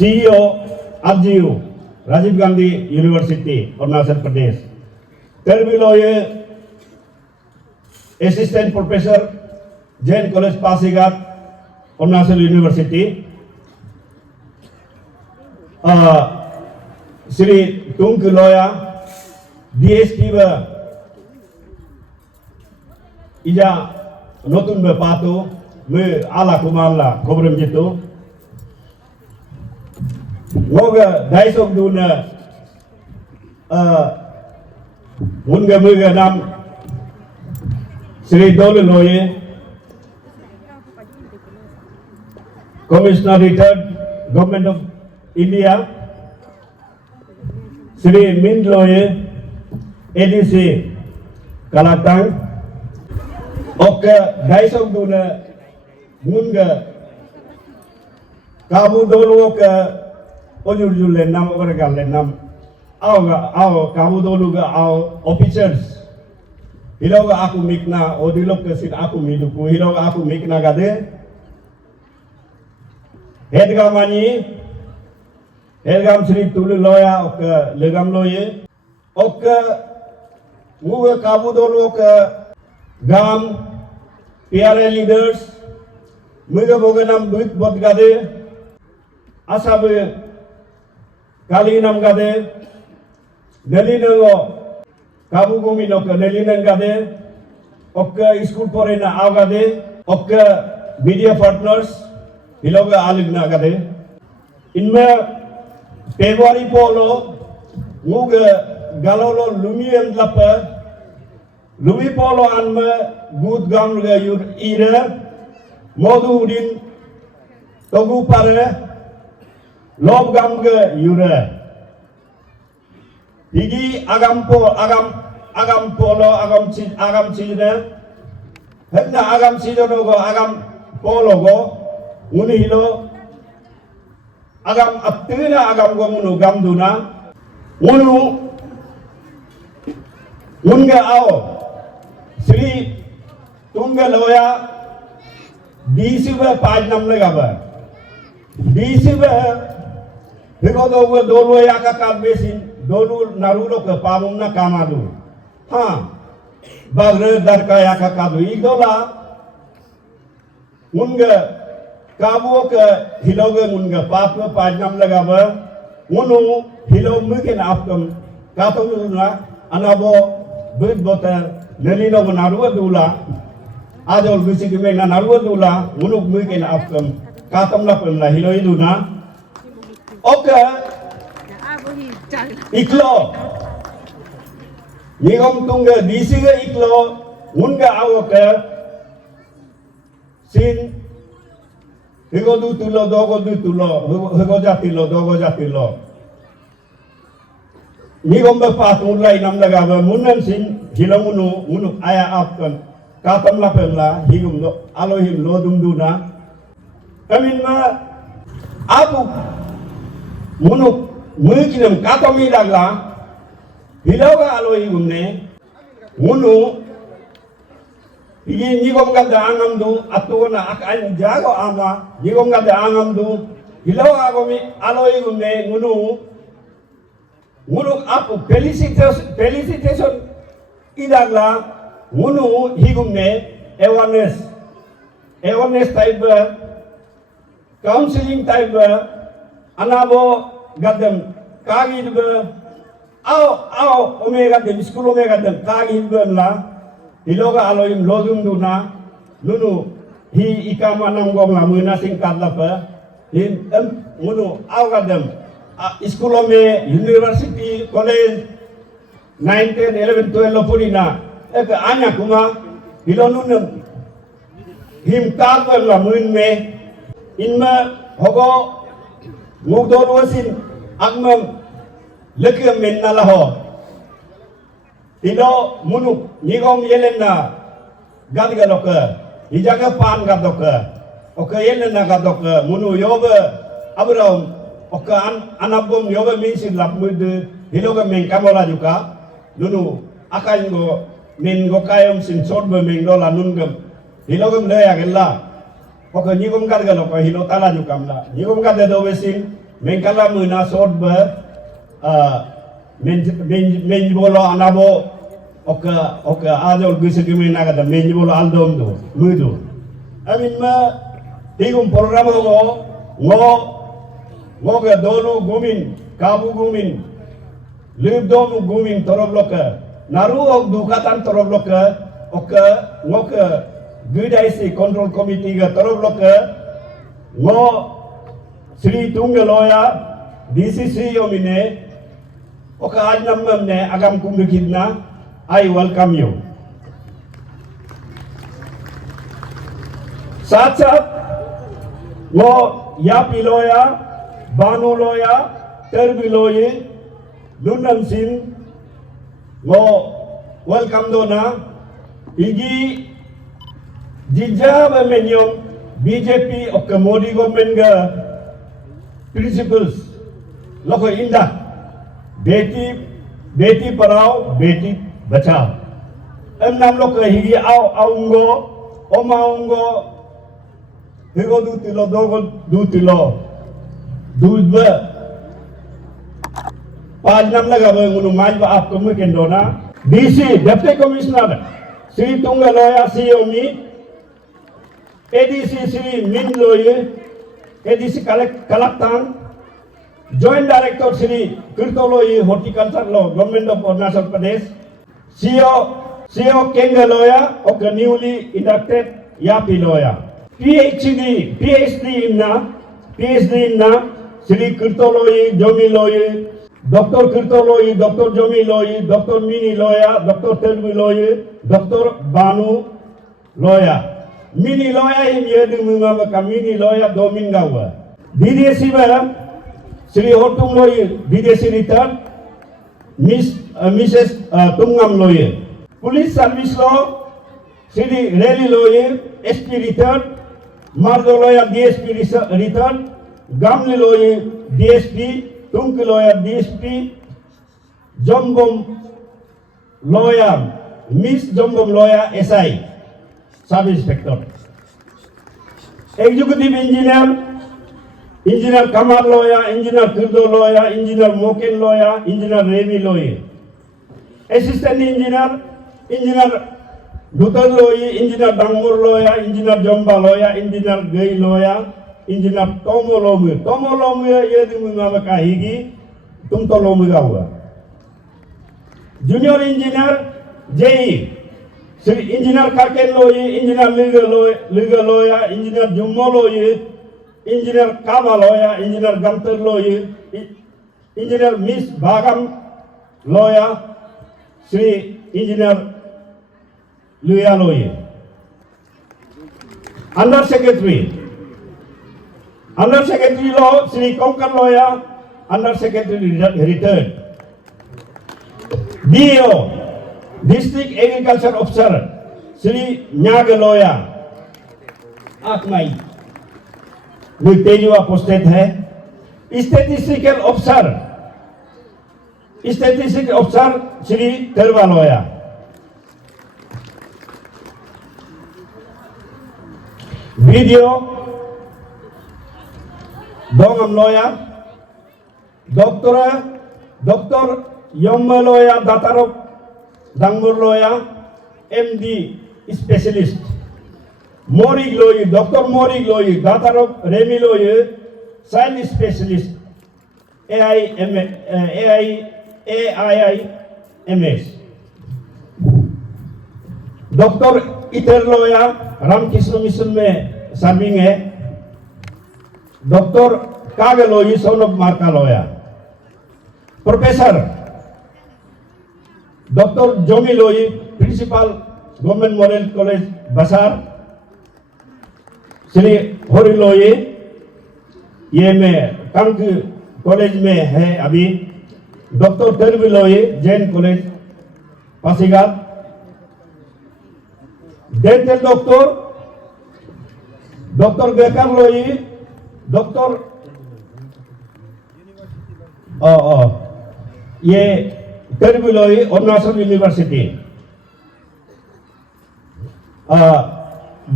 CEO RGU Rajiv Gandhi University Arunachal Pradesh. There below Assistant Professor Jain College Pasigat Arunachal University. Sri Tungku Loya DST ija notun bepatu me ala kumala kobram jitu ngoga daisok duna munga muga nam Sri Dolu Loye Commissioner Retired Government of India Sri Min Loye ADC Kalatang Oke daisok duna munga kabu dolu ke ojul lenam overgal lenam aw kabu dolu ga aw officers hiloga aku mikna odilok ke sin aku miduku hiloga aku mikna gade hedgam Sri Tulu Loya oke legam loye oke muga kabu dolu ke gam PRA leaders, muga boga nam buit bot gade, asabe kali nam gade, nelinango kabu gumi noke nelinan gade, okke school porena aw gade, okke media partners, hiloga aligna gade. Inme February polo, muga galolo lumien lapa. Lumi polo anme good gam ga yur ire modu udin togu pare lob gam ga yure higi agam polo agam chine hedna agam chijono go agam polo go muni hilo agam aptina agam go munu gam duna munu munga ao Sri Tungga Loya DCB page nam lagaba DCB higodo go dolu ya ka besin dolu narulo ke pamum na kamadu ha bagre darka ya ka kadu idola munga kabu ke hiloge munga patwa page nam lagaba munu hilo mungkin afkam katung na anabo buit boter Nelino naruwa dula, ajol bisi kime na naruwa dula, munuk mungkin afkam, katam la pemla hilo iduna. Oke, iklo, nigom tungga disiga iklo, munga awoke, sin, higo du tulo, dogo du tulo, higo jatilo, dogo jatilo. Nigom bepat mulai nam lagaba munan sin hilang munu aya afkan katam la pemla higum do alohim lo dumduna kamin ma abu munu mungkinam katam ilagla hilaga alohim ne munu higi nigom gada angam du atuna akan jago ama nigom gada angam du hilaga agomi alohim ne munu munu apu felicitation idagla munu higumne awareness type counseling type anabo gadem kagid aw omega dem school omega dem kagid la hiloga aloim lodum duna nunu hi ikama nanggom la muna singkat la pa hin munu aw gadem school में university college 9 10 11 12 purina ek anya kuma hilonun him tarwal la mun me inma hogo mugdol wasin agmam lekem men na laho hilo munuk nigom yelenna gadgaloka hijaga pan gadoka oka yelenna gadoka munu yobe abram oke anabom yoga minsin lap mude hiloga men kamola juga nunu akan go men go kayam sin sorbe men do la nungam hilogam le ya gella oke nyigom gar galo ko hilo tala juga mla nyigom gar do besin mengkala muna sod ba menjibolo anabo oka adol gusugimi nagada menjibolo aldom do mudu amin ma tigum programa ngo ga dolu gumin kabu gumin libdom gumin torobloka naru ok dukatan torobloka oka ngoka gudaisi control committee ga torobloka ngo Sri Tunggaloya DCC yomine oka ajnam ne agam kumbikidna I welcome you. साथ वो यापी लोया बानु लोया terbi लोये लुनम सिन वो welcome dona igi jijab menyom BJP oka Modi government ga principles loko inda Beti Padhao Beti Bachao em nam lo ke higi aungo oma ungo higo du tilo dogo du tilo du ba पाँच नाम लगा वो उन्होंने माज बा आपको में केंद्रोना DC Deputy Commissioner Sri Tunggaloya COMI ADC Sri Min Loye ADC Kalaktan Joint Director Sri Kirtoloyi Horticulture Law Government of Arunachal Pradesh CEO Kengaloya of the newly inducted Yapi Loya PhD in Sri Kirtoloyi Jomi Loye Dr. Kirtoloyi Dr. Jomi Loye Dr. Mini Loya Dr. Terbi Loye Dr. Banu Loya Mini Loya in Yedu Mumaka Mini Loya Domingawa DDC Sri Hortung Loye DDC return Mrs. Tungam Loye Police Service Law Sri Reli Loye SP return Mardo Loya DSP return Gamli Loye DSP Tungki Loya DSP Jombom Loya Miss Jombom Loya SI Sub Inspector Executive Engineer Kamal Loya, Engineer Kirdo Loya, Engineer Moken Loya, Engineer Remy Loye. Assistant Engineer Dutar Loye, Engineer Dangmur Loya, Engineer Jomba Loya, Engineer Gay Loya, Engineer Tomo Lomu. Tomo Lomu ye dumanga kahigi, tum to Lomu gawa. Junior Engineer JE, Engineer Kaken Loye, Engineer Liga Loya, Engineer Jummo Loye, Engineer Kama Loya, Engineer Gamter Loye, Engineer Miss Bhagam Loya, Sri Engineer Luya Loye. Under Secretary Law, Sri Konkan Loya, Under Secretary retired. DO, District Agriculture Officer, Sri Nyaga Loya, Akmai. वो तेजुआ posted है statistical officer Shri terba Loya video Dongam Loya doctor Yomma Loya Datarok Dangmur Loya MD specialist Morig Loye, Dr. Morig Loye, Datarok Remy Loye, Child Specialist, AIIMS. Dr. Iter Loya, Ramkrishna Mission में serving है. Dr. Kaga Loye, son of Marka Loya. Professor Dr. Jomi Loye, Principal Government Model College, Basar. Shri Hori Loye ये मैं कंक college में है अभी doctor terbi Loye Jain college Pasighat dental doctor Bekar Loye doctor ये terbi Loye Arunachal university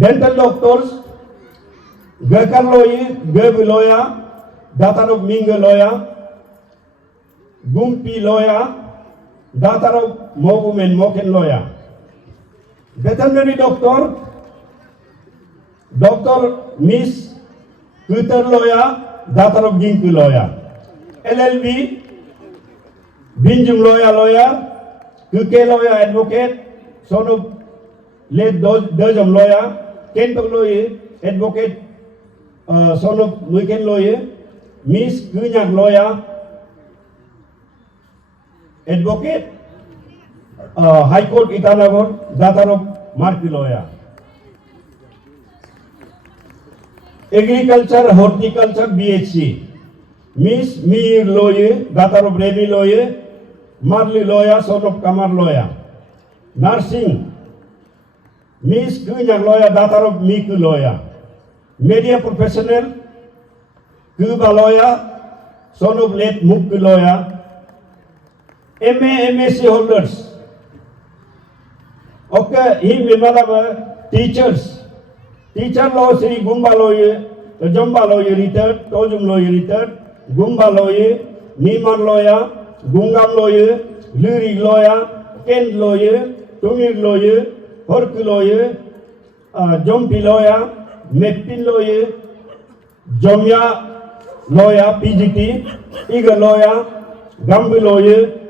dental doctors Gekar Loye, Gebi Loya, daughter of Minga lawyer, Gumpi lawyer, daughter of Mogum and Moken lawyer. Veterinary doctor, Dr. Miss Kuter lawyer, daughter of Ginku lawyer. LLB, Binjum lawyer, Kuke lawyer advocate, son of late Dojam lawyer, Kentok lawyer, advocate, son of Muiken lawyer, Miss Kunyak lawyer, advocate, High Court Itanagor, daughter of Marty lawyer. Agriculture, Horticulture, BHC, Miss Mir lawyer, daughter of Remy lawyer, Marley lawyer, son of Kamar lawyer. Nursing, Miss Kunyak lawyer, daughter of Miku lawyer. Media professional, Kuba lawyer, son of late Mukku lawyer. MA, MSc holders. Okay, he will teachers. Teacher law, Sri Gumba lawyer, Jomba lawyer retired, Tojum lawyer retired, Gumba lawyer, Niman lawyer, Gungam lawyer, Lurig lawyer, Kent lawyer, Tumir lawyer, Horku lawyer, Jompi lawyer, Mepin lawyer, Jomya lawyer, PGT, Iga lawyer, Gambi lawyer,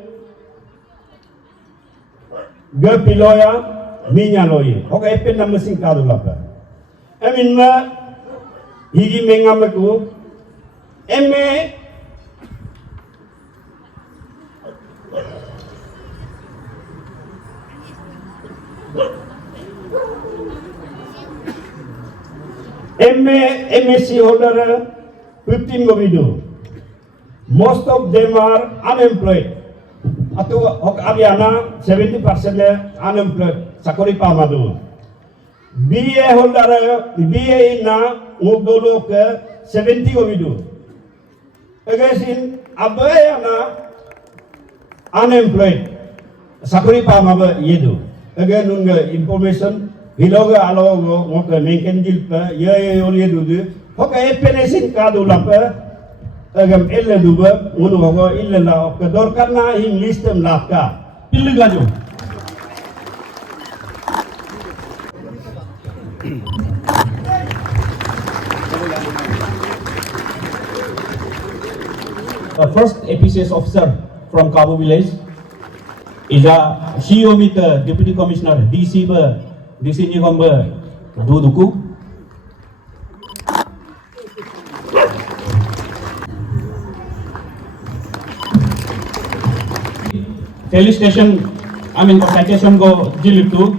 Gerpi lawyer, Minya lawyer. Okay, pen nama singkadu lah. Amin ma, higi mengam aku, MA, MSc holder 15 govido. Most of them are unemployed. Atau Abiana 70% unemployed. Sakori pamadu. BA holder, BA na ngudolo ke 70 govido. Again, Abayana unemployed. Sakori pamaba yedo. Again, nunga information. Hiloga alo ngoke mengken jilpa ye olye dudu hoka epenesin kadu lapa agam elle duba ngunu hogo ille la ke dorkar na him listem lafka pillu gajo. The first APCS officer from Kabu village is a Shiomit Deputy Commissioner DC DC Nigomba Duduku. Police station, I mean, citation go Jilitu.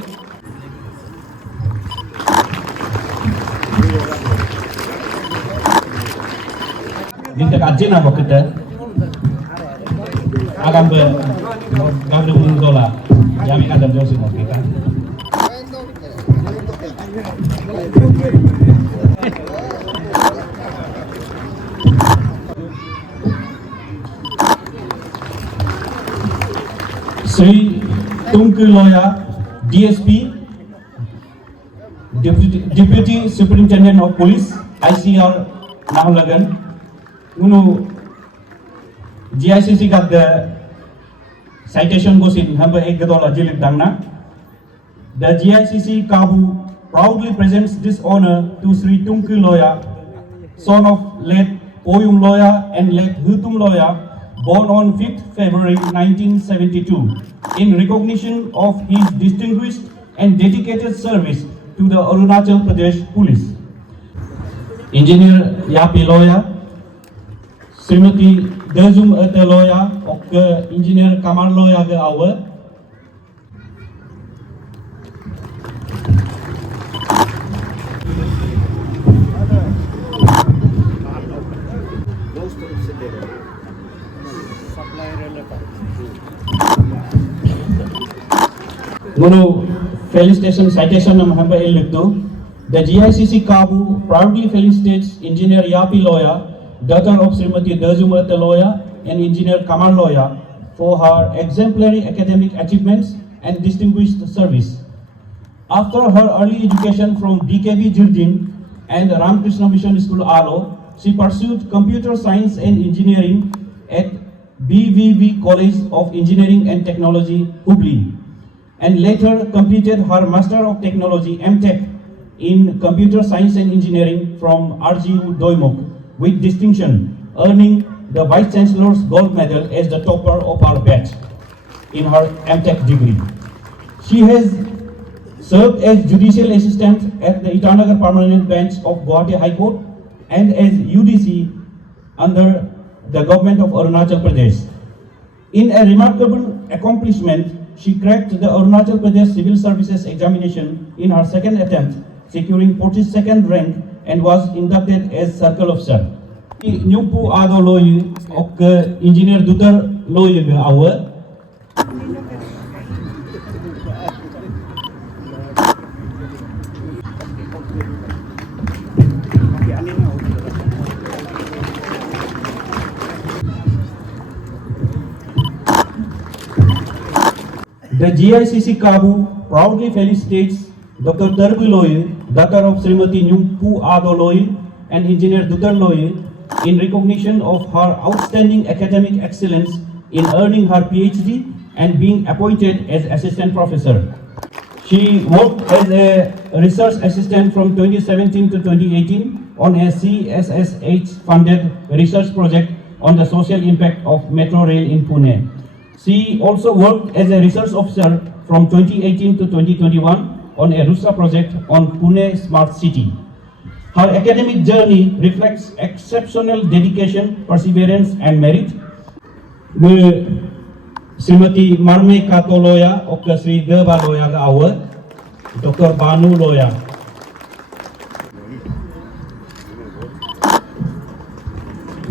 Dinta kajina ko kita. Agam be gamdu mundola. Yami kadam josi mo kita. Sri Tunku lawyer, DSP, Deputy Superintendent of Police, ICR Nahulagan, Unu GICC got the citation goes in Hamba Egadola Jilip Dangna. The GICC Kabu proudly presents this honor to Sri Tunku lawyer, son of late Poyum lawyer and late Hutum lawyer, born on 5th February 1972, in recognition of his distinguished and dedicated service to the Arunachal Pradesh Police. Engineer Yapi lawyer, Srimati Dezum Ete lawyer, och Engineer Kamar lawyer ge awe. Guru felicitation citation nam hamba illiktu. The GICC Kabu proudly felicitates Engineer Yapi lawyer, daughter of Srimati Dezumata lawyer and Engineer Kamar lawyer for her exemplary academic achievements and distinguished service. After her early education from DKV Jirdin and Ramakrishna Mission School Alo, she pursued computer science and engineering at BVV College of Engineering and Technology, Hubli, and later completed her Master of Technology (MTech) in Computer Science and Engineering from RGU Doimuk with distinction, earning the Vice Chancellor's Gold Medal as the topper of her batch in her MTech degree. She has served as Judicial Assistant at the Itanagar Permanent Bench of Guwahati High Court and as UDC under the government of Arunachal Pradesh. In a remarkable accomplishment, she cracked the Arunachal Pradesh Civil Services examination in her second attempt, securing 42nd rank and was inducted as Circle Officer. Nyumpu ado loy ok engineer dutar loy ga awa. The GICC Kabu proudly felicitates Dr. Tarbu Loy, daughter of Srimati Nyumpu Ado Loy and Engineer Dutar Loy, in recognition of her outstanding academic excellence in earning her PhD and being appointed as Assistant Professor. She worked as a research assistant from 2017 to 2018 on a CSSH-funded research project on the social impact of Metro Rail in Pune. She also worked as a research officer from 2018 to 2021 on a RUSA project on Pune Smart City. Her academic journey reflects exceptional dedication, perseverance, and merit. Srimati Marme Kato Loya, Okka Sri Deba Loya ga awa, Dr. Banu Loya.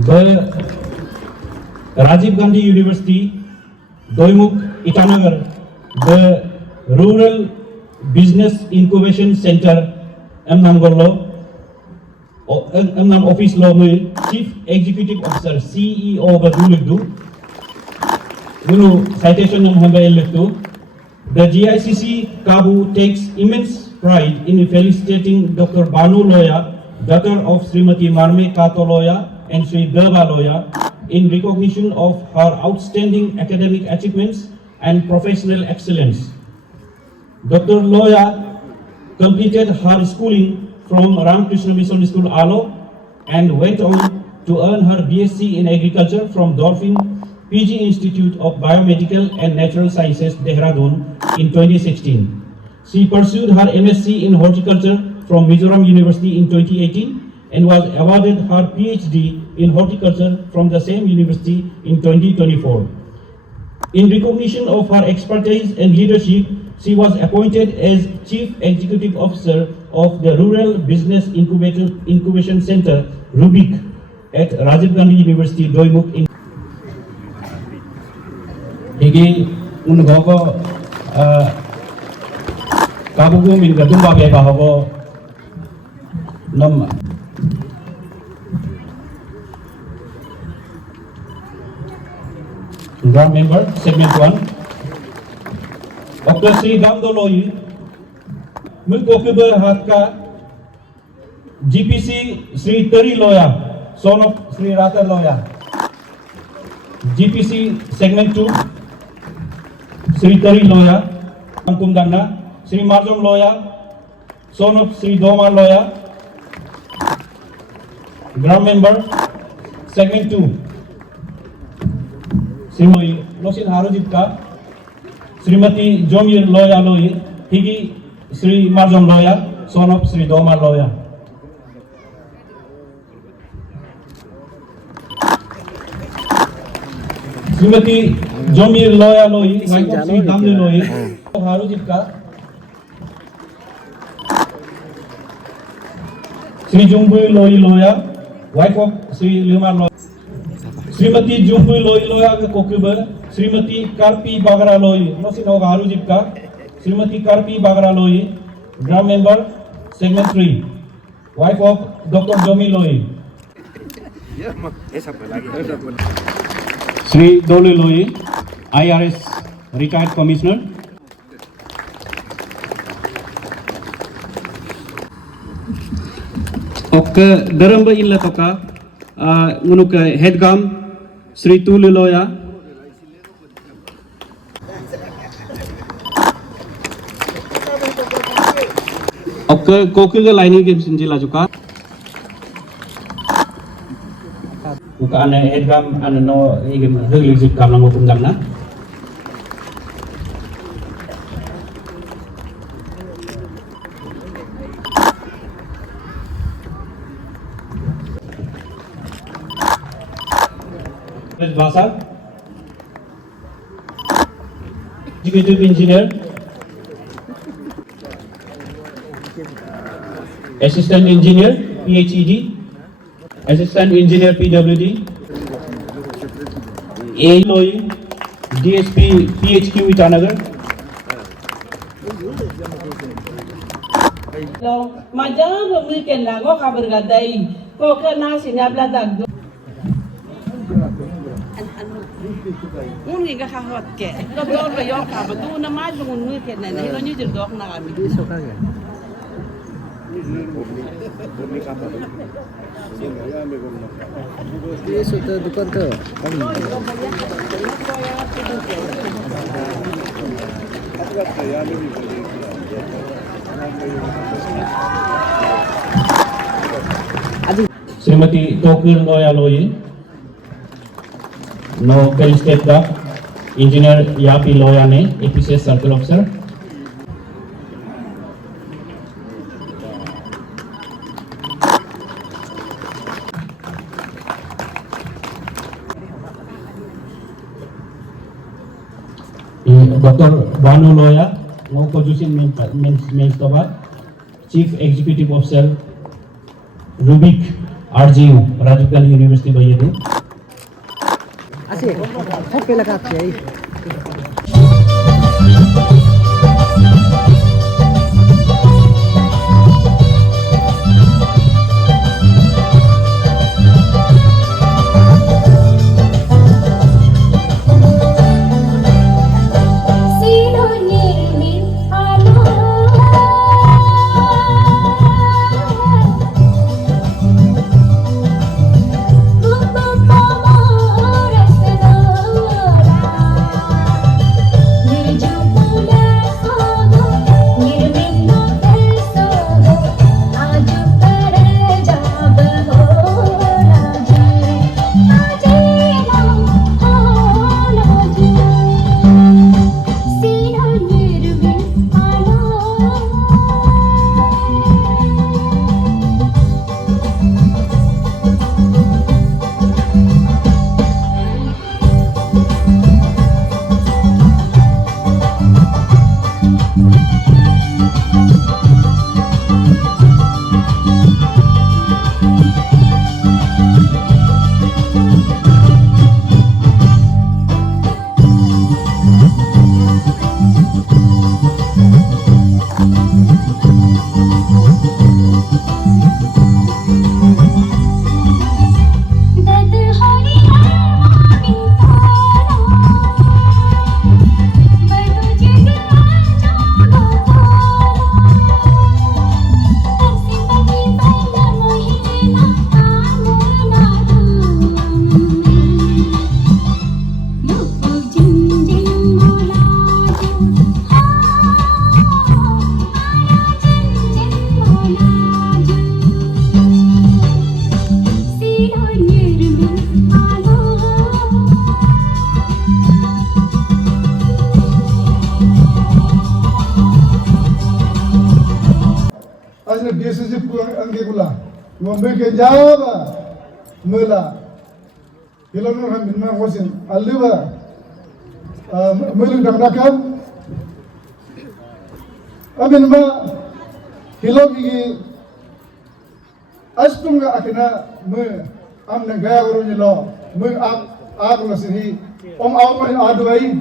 The Rajiv Gandhi University, Doimuk, Itanagar, the Rural Business Incubation Center, Namgorlo, Office Law, Chief Executive Officer, CEO Badulugdu, citation of the GICC Kabu takes immense pride in felicitating Dr. Banu Loya, daughter of Srimati Marme Kato Loya and Sri Deba Loya, in recognition of her outstanding academic achievements and professional excellence. Dr. Loya completed her schooling from Ramakrishna Mission School, Alo, and went on to earn her BSc in Agriculture from Dolphin PG Institute of Biomedical and Natural Sciences, Dehradun, in 2016. She pursued her MSc in Horticulture from Mizoram University in 2018 and was awarded her PhD in Horticulture from the same university in 2024. In recognition of her expertise and leadership, she was appointed as Chief Executive Officer of the Rural Business Incubation Center, RUBIC, at Rajiv Gandhi University, Doimuk. In Higi ungogo kabugu min gadumba beba hogo nam Ground member, segment 1. Dr. Sri Damdoloi, Mulkokuber Hatka, GPC Sri Tari Loya, son of Sri Rata Loya. GPC segment 2, Sri Tari Loya, Ankumdana, Sri Marjom Loya, son of Sri Doma Loya. Ground member, segment 2. Srimati Losin Harujipka, Srimati Jomir Loya Loyi, Higi Sri Marjom Loya, son of Sri Doma Loya. Srimati Jomir Loya Loyi, wife of Sri Damli Loyi, Harujipka, Sri Jumbui Loyi Loya, wife of Sri Liman Loya. Srimati Jumbui Loyi Loya Kokuber, Srimati Karpi Bagara Loyi, Nosino Harujipka, Srimati Karpi Bagara Loyi, Ground member, segment 3, wife of Dr. Jomi Loyi. Sri Dolu Loyi, IRS retired commissioner. Ok, Daramba Illa Toka, ngunu ke headgam Sri Tuliloya. Oke, koke ke lainnya game sinjila juga. Buka ane headgam ane no game heglik kam nang utung gamna. Basar, Executive Engineer, Assistant Engineer PhED, Assistant Engineer PWD, A Loi, DSP PHQ Itanagar. Macam mungkin lah, kau kabar gadai, kau kena sinyap ladak. Ngun ngi ka hot ke lo do lo yo ka ba du na ma ngun ngi ke na ni lo nyu jil dok na mi du so ka ga Eso te dukan to. Srimati Tokir Loya Loyi, no State Dock, Engineer Yapi Loyane, APCS Circle Officer. Dr. Banu Loya, no Kojusin Main Toba, Chief Executive Officer, Rubik RGU, Rajiv Gandhi University Bayedu. Asik. Hot pela kapse. Asli biasa je pulang angge pula. Ngombe ke Jawa, mula. Hilang orang minman wasin. Aliwa, melu dang dakam. Amin ma hilang ini. Astunga akina me am negara orang lo. Me ag lasini. Om awam aduai.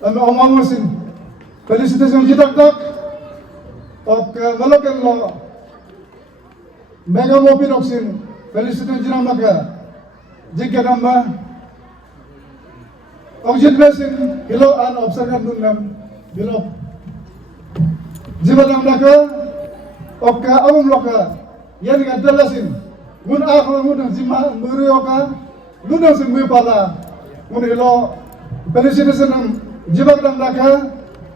Om awam wasin. Felicitasi jidak dak. Oke, malah kalau mega mobil oksin, felicitasi jiran maka, jika nama oksin besin, hilo an observan dungam, hilo jiran maka, oke, awam loka, yang kadalasin, mun ako mun jima murioka mun se mu pala mun hilo felicitation jibak dang rakha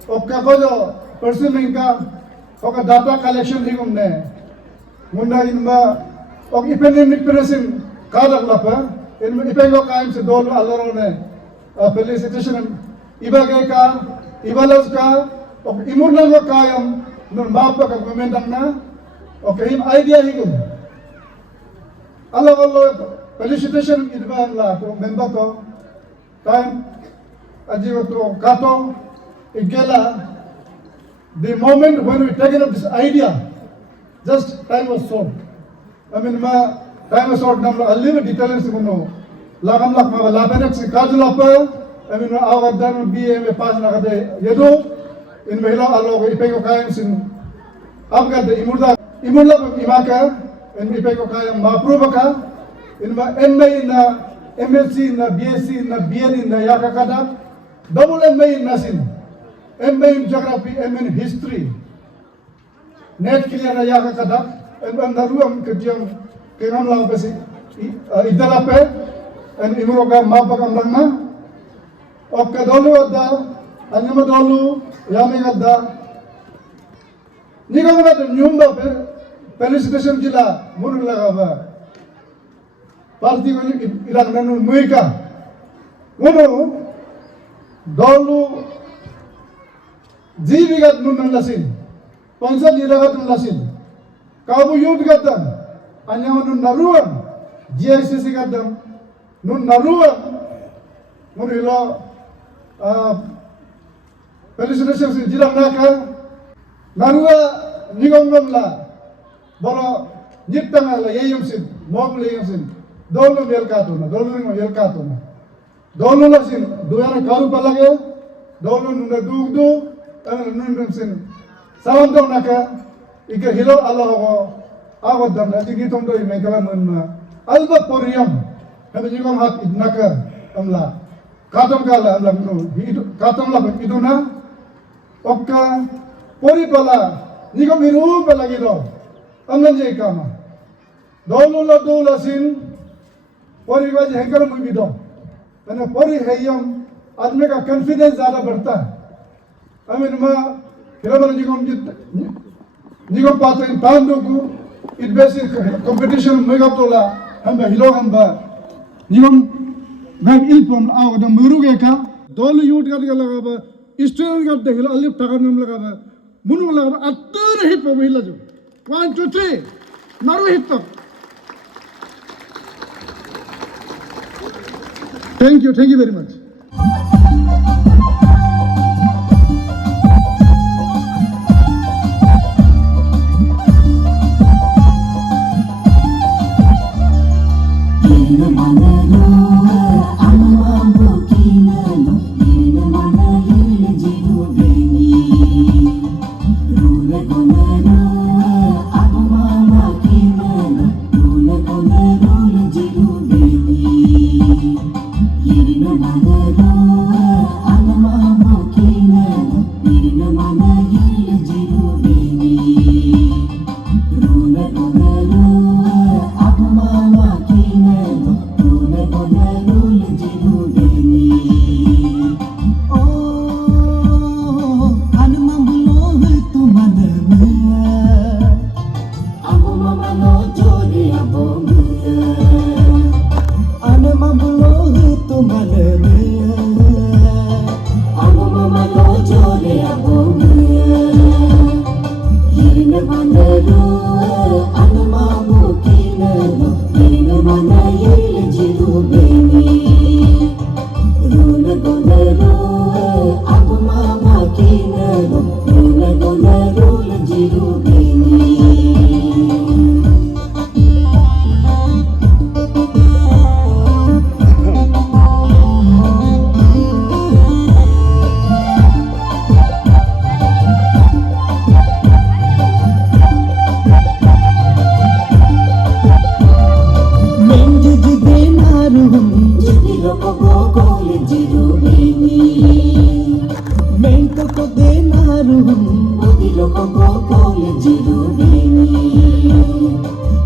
okka ko jo pursuing ka oka data collection higum ne munda inma ok ipending presim kadak lapa in ipengo kaim se dolo aloro ne felicitation ibage ka ibalas ka ok imurna go kayam nun mapa ka gumendang na ok him idea higum allo felicitation idban la to member to time ajigo to kato igela the moment when we taken up this idea just time was short I mean ma time was short nam a little details kuno lagam lak ma la benek se kajula pa I mean our dan BA pass na kade yedo in mehla allo ipego kaim sin abga de imurla imaka in ipego kaim ma probaka in ma MA na MSc na BSc na BN na yakakada double MA na sin MA in geography MA in history net clear na yakakada and naruam kediam kenam lang basi idalape and imuroga mapakam lang na okka dolu adda anyama dolu yaming adda nigamuga nyumba felicitation jila murug lagaba parti ko ilang nanu muika uno dolu jibigat nun lasin pansal iragat nun lasin kabu yud gatam anyama nun naruam GICC gatam nun naruam murilo felicitation jilang naka narua nigongom la boro nyitanga la yeyum sin mogul yeyum sin dolu velkato na dolu ringo velkato na dolu la sin duyana karu palage dolu nunda dugdu nunda sin sawandong naka ika hilo alaho awadam na tigitong do imekala mun alba poriam habi nigong hak idnaka amla katam kala amla katam la itu na okka pori pala nigom hiru pala gido amlan je kama dolu la dolu sin pori waj hengkar mu gido मैंने परी है यम आदमी का confidence ज़्यादा बढ़ता है अमीन माँ हिरामन निगम पाते हैं तांडो को इट बेसिक कंपटीशन मेगा तोला हम हिलो हम बा निगम मैं इल्पम आओ द मुरुगे का दोल यूट कर लगा बा स्टूडेंट का हिलो अलिफ टाका नम लगा बा मुनु लगा बा अत्तर ही पे हिला जो 1 2 3 नारो हिट तक Thank you very much.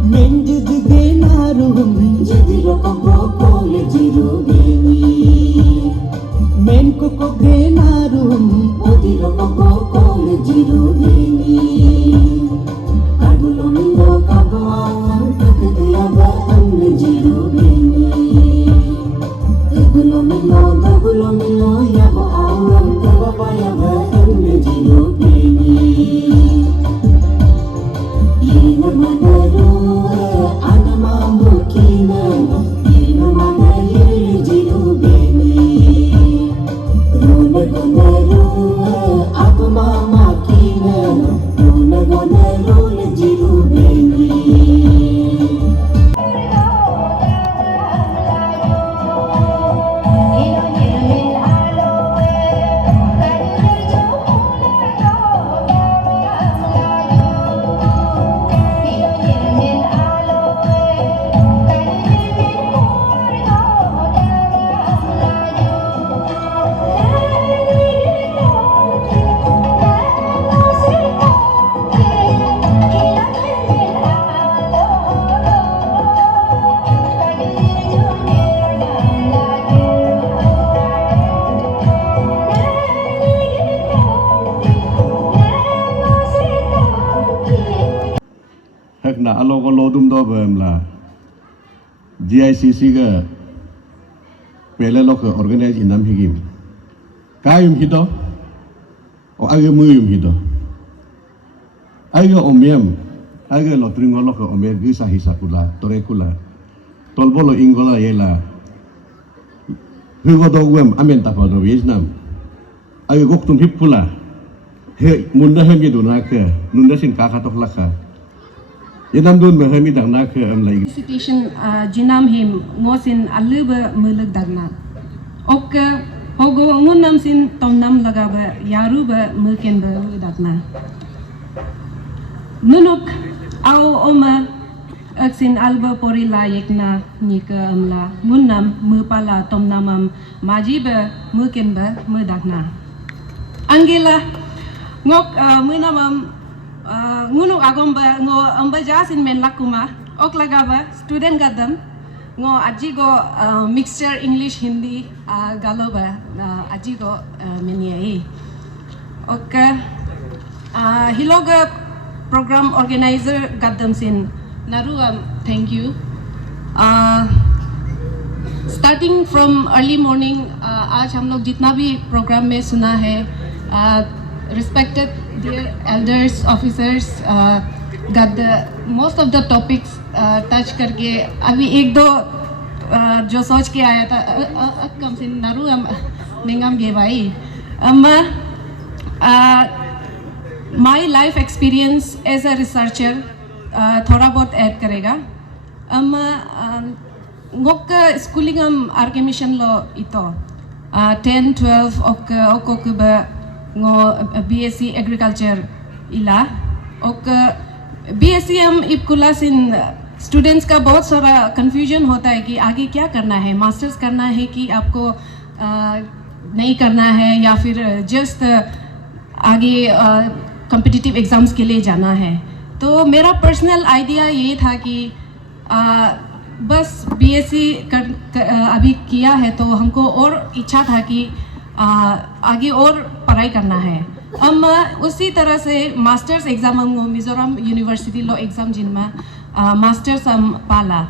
Menjadi ko benarum odiro ko kol jirubini kagulo mino kagawang kakagayaba ang jirubini kagulo mino yabo ang kagapayaba ang jirubini ina madaru anamamukina ina madaru jirubini runa gonaru ako mamakina runa gonaru jirubini hak na alo ko lodum do bemla GICC ga pele lo ko organize inam higim kayum hito o age muyum hito age omyam age lo tringo lo ko omye gisa hisa kula tore kula tolbolo ingola yela hugo do wem amen ta do vietnam age gok tum hip kula he munda hem yedu na ke nunda sin ka tok lakha Yenam dun mahami dagna ke am lagi. Citation jinam him ngosin aluba muluk dagna. Ok hogo ngunam sin tomnam lagaba yaruba mulken ba dagna. Nunuk au oma aksin alba pori layekna nika amla ngunam mupala tomnamam majiba mulken ba mudagna. Angela ngok munamam ngunuk agomba ngo amba jasin men lakuma ok lagaba student gadam ngo aji go mixture English Hindi galoba aji go meniai ok hiloga program organizer gadam sin naru thank you starting from early morning आज हम लोग जितना भी programme में सुना है respected dear elders, officers, got the most of the topics touch करके अभी एक दो जो सोच के आया था कम से नारू निगम गे भाई my life experience as a researcher थोड़ा बहुत ऐड करेगा ngok schooling RK mission lo ito 10 12 ok ba ngo BSc agriculture ila ok BSc हम इब्कुला सिन स्टूडेंट्स का बहुत सारा कंफ्यूजन होता है कि आगे क्या करना है मास्टर्स करना है कि आपको नहीं करना है या फिर जस्ट आगे कॉम्पिटिटिव एग्जाम्स के लिए जाना है तो मेरा पर्सनल आइडिया ये था कि बस BSc अभी किया है तो हमको और इच्छा था कि आगे और पढ़ाई करना है उसी तरह से मास्टर्स एग्जाम हम मिजोरम यूनिवर्सिटी लो एग्जाम जिनमें मास्टर्स हम पाला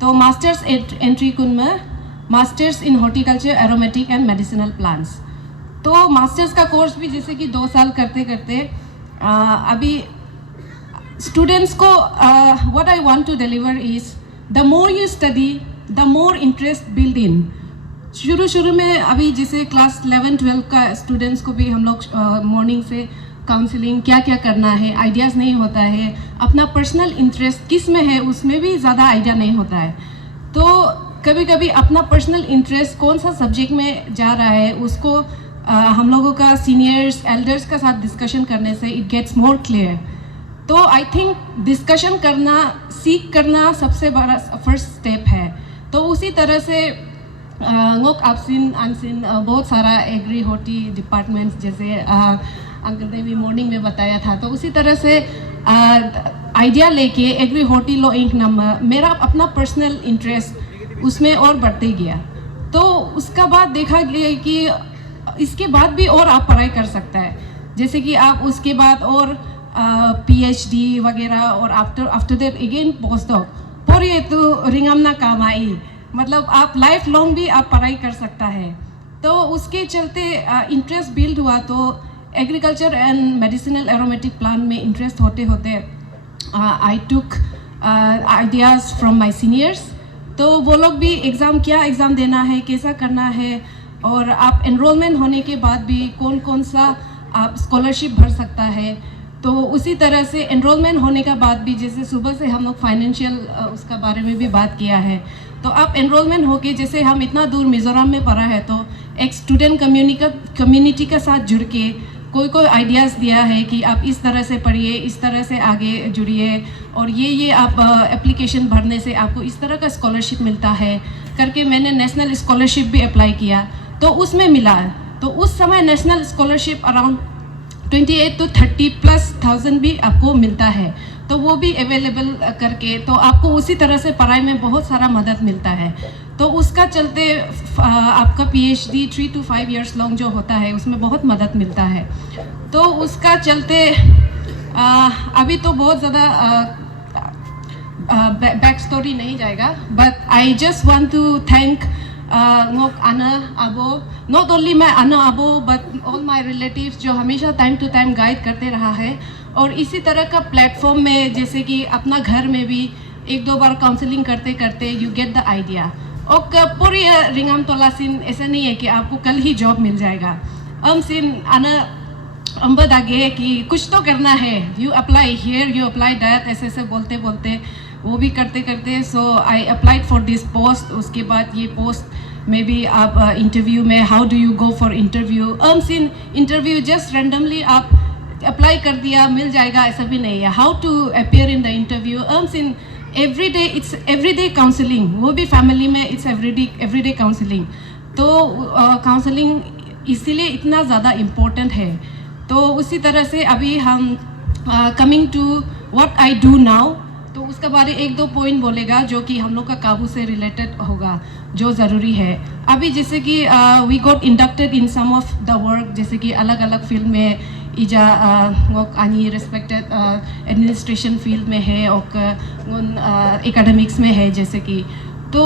तो मास्टर्स एंट्री कुन में masters in horticulture aromatic and medicinal plants तो मास्टर्स का कोर्स भी जैसे कि 2 साल करते करते अभी स्टूडेंट्स को what I want to deliver is the more you study the more interest build in शुरू में अभी जैसे क्लास 11-12 का स्टूडेंट्स को भी हम लोग मॉर्निंग से काउंसलिंग क्या क्या करना है आइडियाज़ नहीं होता है अपना पर्सनल इंटरेस्ट किस में है उसमें भी ज़्यादा आइडिया नहीं होता है तो कभी कभी अपना पर्सनल इंटरेस्ट कौन सा सब्जेक्ट में जा रहा है उसको हम लोगों का सीनियर्स एल्डर्स का साथ डिस्कशन करने से इट गेट्स मोर क्लियर तो आई थिंक डिस्कशन करना सीख करना सबसे बड़ा फर्स्ट स्टेप है तो उसी तरह से ngok आपसिन अनसिन बहुत सारा एग्री होटी डिपार्टमेंट्स जैसे अंकल ने भी मॉर्निंग में बताया था तो उसी तरह से आइडिया लेके एग्री होटी लो इंक नंबर मेरा अपना पर्सनल इंटरेस्ट उसमें और बढ़ते गया तो उसका बाद देखा गया कि इसके बाद भी और आप पढ़ाई कर सकता है, जैसे कि आप उसके बाद और PhD वगैरह और after that again post doc पर ये तो रिंगामना काम आई, मतलब आप लाइफ लॉन्ग भी आप पढ़ाई कर सकता है। तो उसके चलते इंटरेस्ट बिल्ड हुआ, तो agriculture and medicinal aromatic plant में इंटरेस्ट होते होते आई टुक आइडियाज़ फ्रॉम माय सीनियर्स। तो वो लोग भी क्या एग्ज़ाम देना है, कैसा करना है, और आप एनरोलमेंट होने के बाद भी कौन कौन सा आप स्कॉलरशिप भर सकता है। तो उसी तरह से एनरोलमेंट होने का बाद भी, जैसे सुबह से हम लोग फाइनेंशियल उसका बारे में भी बात किया है, तो आप एनरोलमेंट होके, जैसे हम इतना दूर मिज़ोरम में पढ़ा है, तो एक स्टूडेंट कम्युनिटी के साथ जुड़ के कोई आइडियाज़ दिया है कि आप इस तरह से पढ़िए, इस तरह से आगे जुड़िए, और ये आप एप्लीकेशन भरने से आपको इस तरह का स्कॉलरशिप मिलता है करके मैंने नेशनल स्कॉलरशिप भी अप्लाई किया, तो उसमें मिला। तो उस समय नेशनल स्कॉलरशिप अराउंड 28 to 30+ भी आपको मिलता है, तो वो भी अवेलेबल करके, तो आपको उसी तरह से पढ़ाई में बहुत सारा मदद मिलता है। तो उसका चलते आपका PhD 3 to 5 years लॉन्ग जो होता है उसमें बहुत मदद मिलता है। तो उसका चलते अभी तो बहुत ज़्यादा बैक स्टोरी नहीं जाएगा, but I just want to thank ngok Ana Abo, not only मैं Ana Abo but all my relatives जो हमेशा टाइम टू टाइम गाइड करते रहा है। और इसी तरह का प्लेटफॉर्म में, जैसे कि अपना घर में भी 1-2 बार काउंसलिंग करते करते यू गेट द आइडिया। और पूरी रिंगाम तोला सिन ऐसा नहीं है कि आपको कल ही जॉब मिल जाएगा। सिन आना अम्बद आगे कि कुछ तो करना है, you apply here, you apply that, ऐसे बोलते बोलते वो भी करते करते so I applied for this post. उसके बाद ये पोस्ट में भी आप इंटरव्यू में, how do you go for interview, since interview just randomly आप अप्लाई कर दिया मिल जाएगा ऐसा भी नहीं है। How to appear in the interview, since every day, it's everyday counselling, वो भी फैमिली में इट्स एवरीडे काउंसलिंग। तो काउंसलिंग इसीलिए इतना ज़्यादा इम्पोर्टेंट है। तो उसी तरह से अभी हम coming to what I do now, तो उसका बारे 1-2 पॉइंट बोलेगा जो कि हम लोग का काबू से रिलेटेड होगा, जो ज़रूरी है। अभी जैसे कि we got inducted in some of the work, जैसे कि अलग अलग फील्ड में इजा वर्क आनी रिस्पेक्टेड एडमिनिस्ट्रेशन फील्ड में है और एकेडमिक्स में है जैसे कि। तो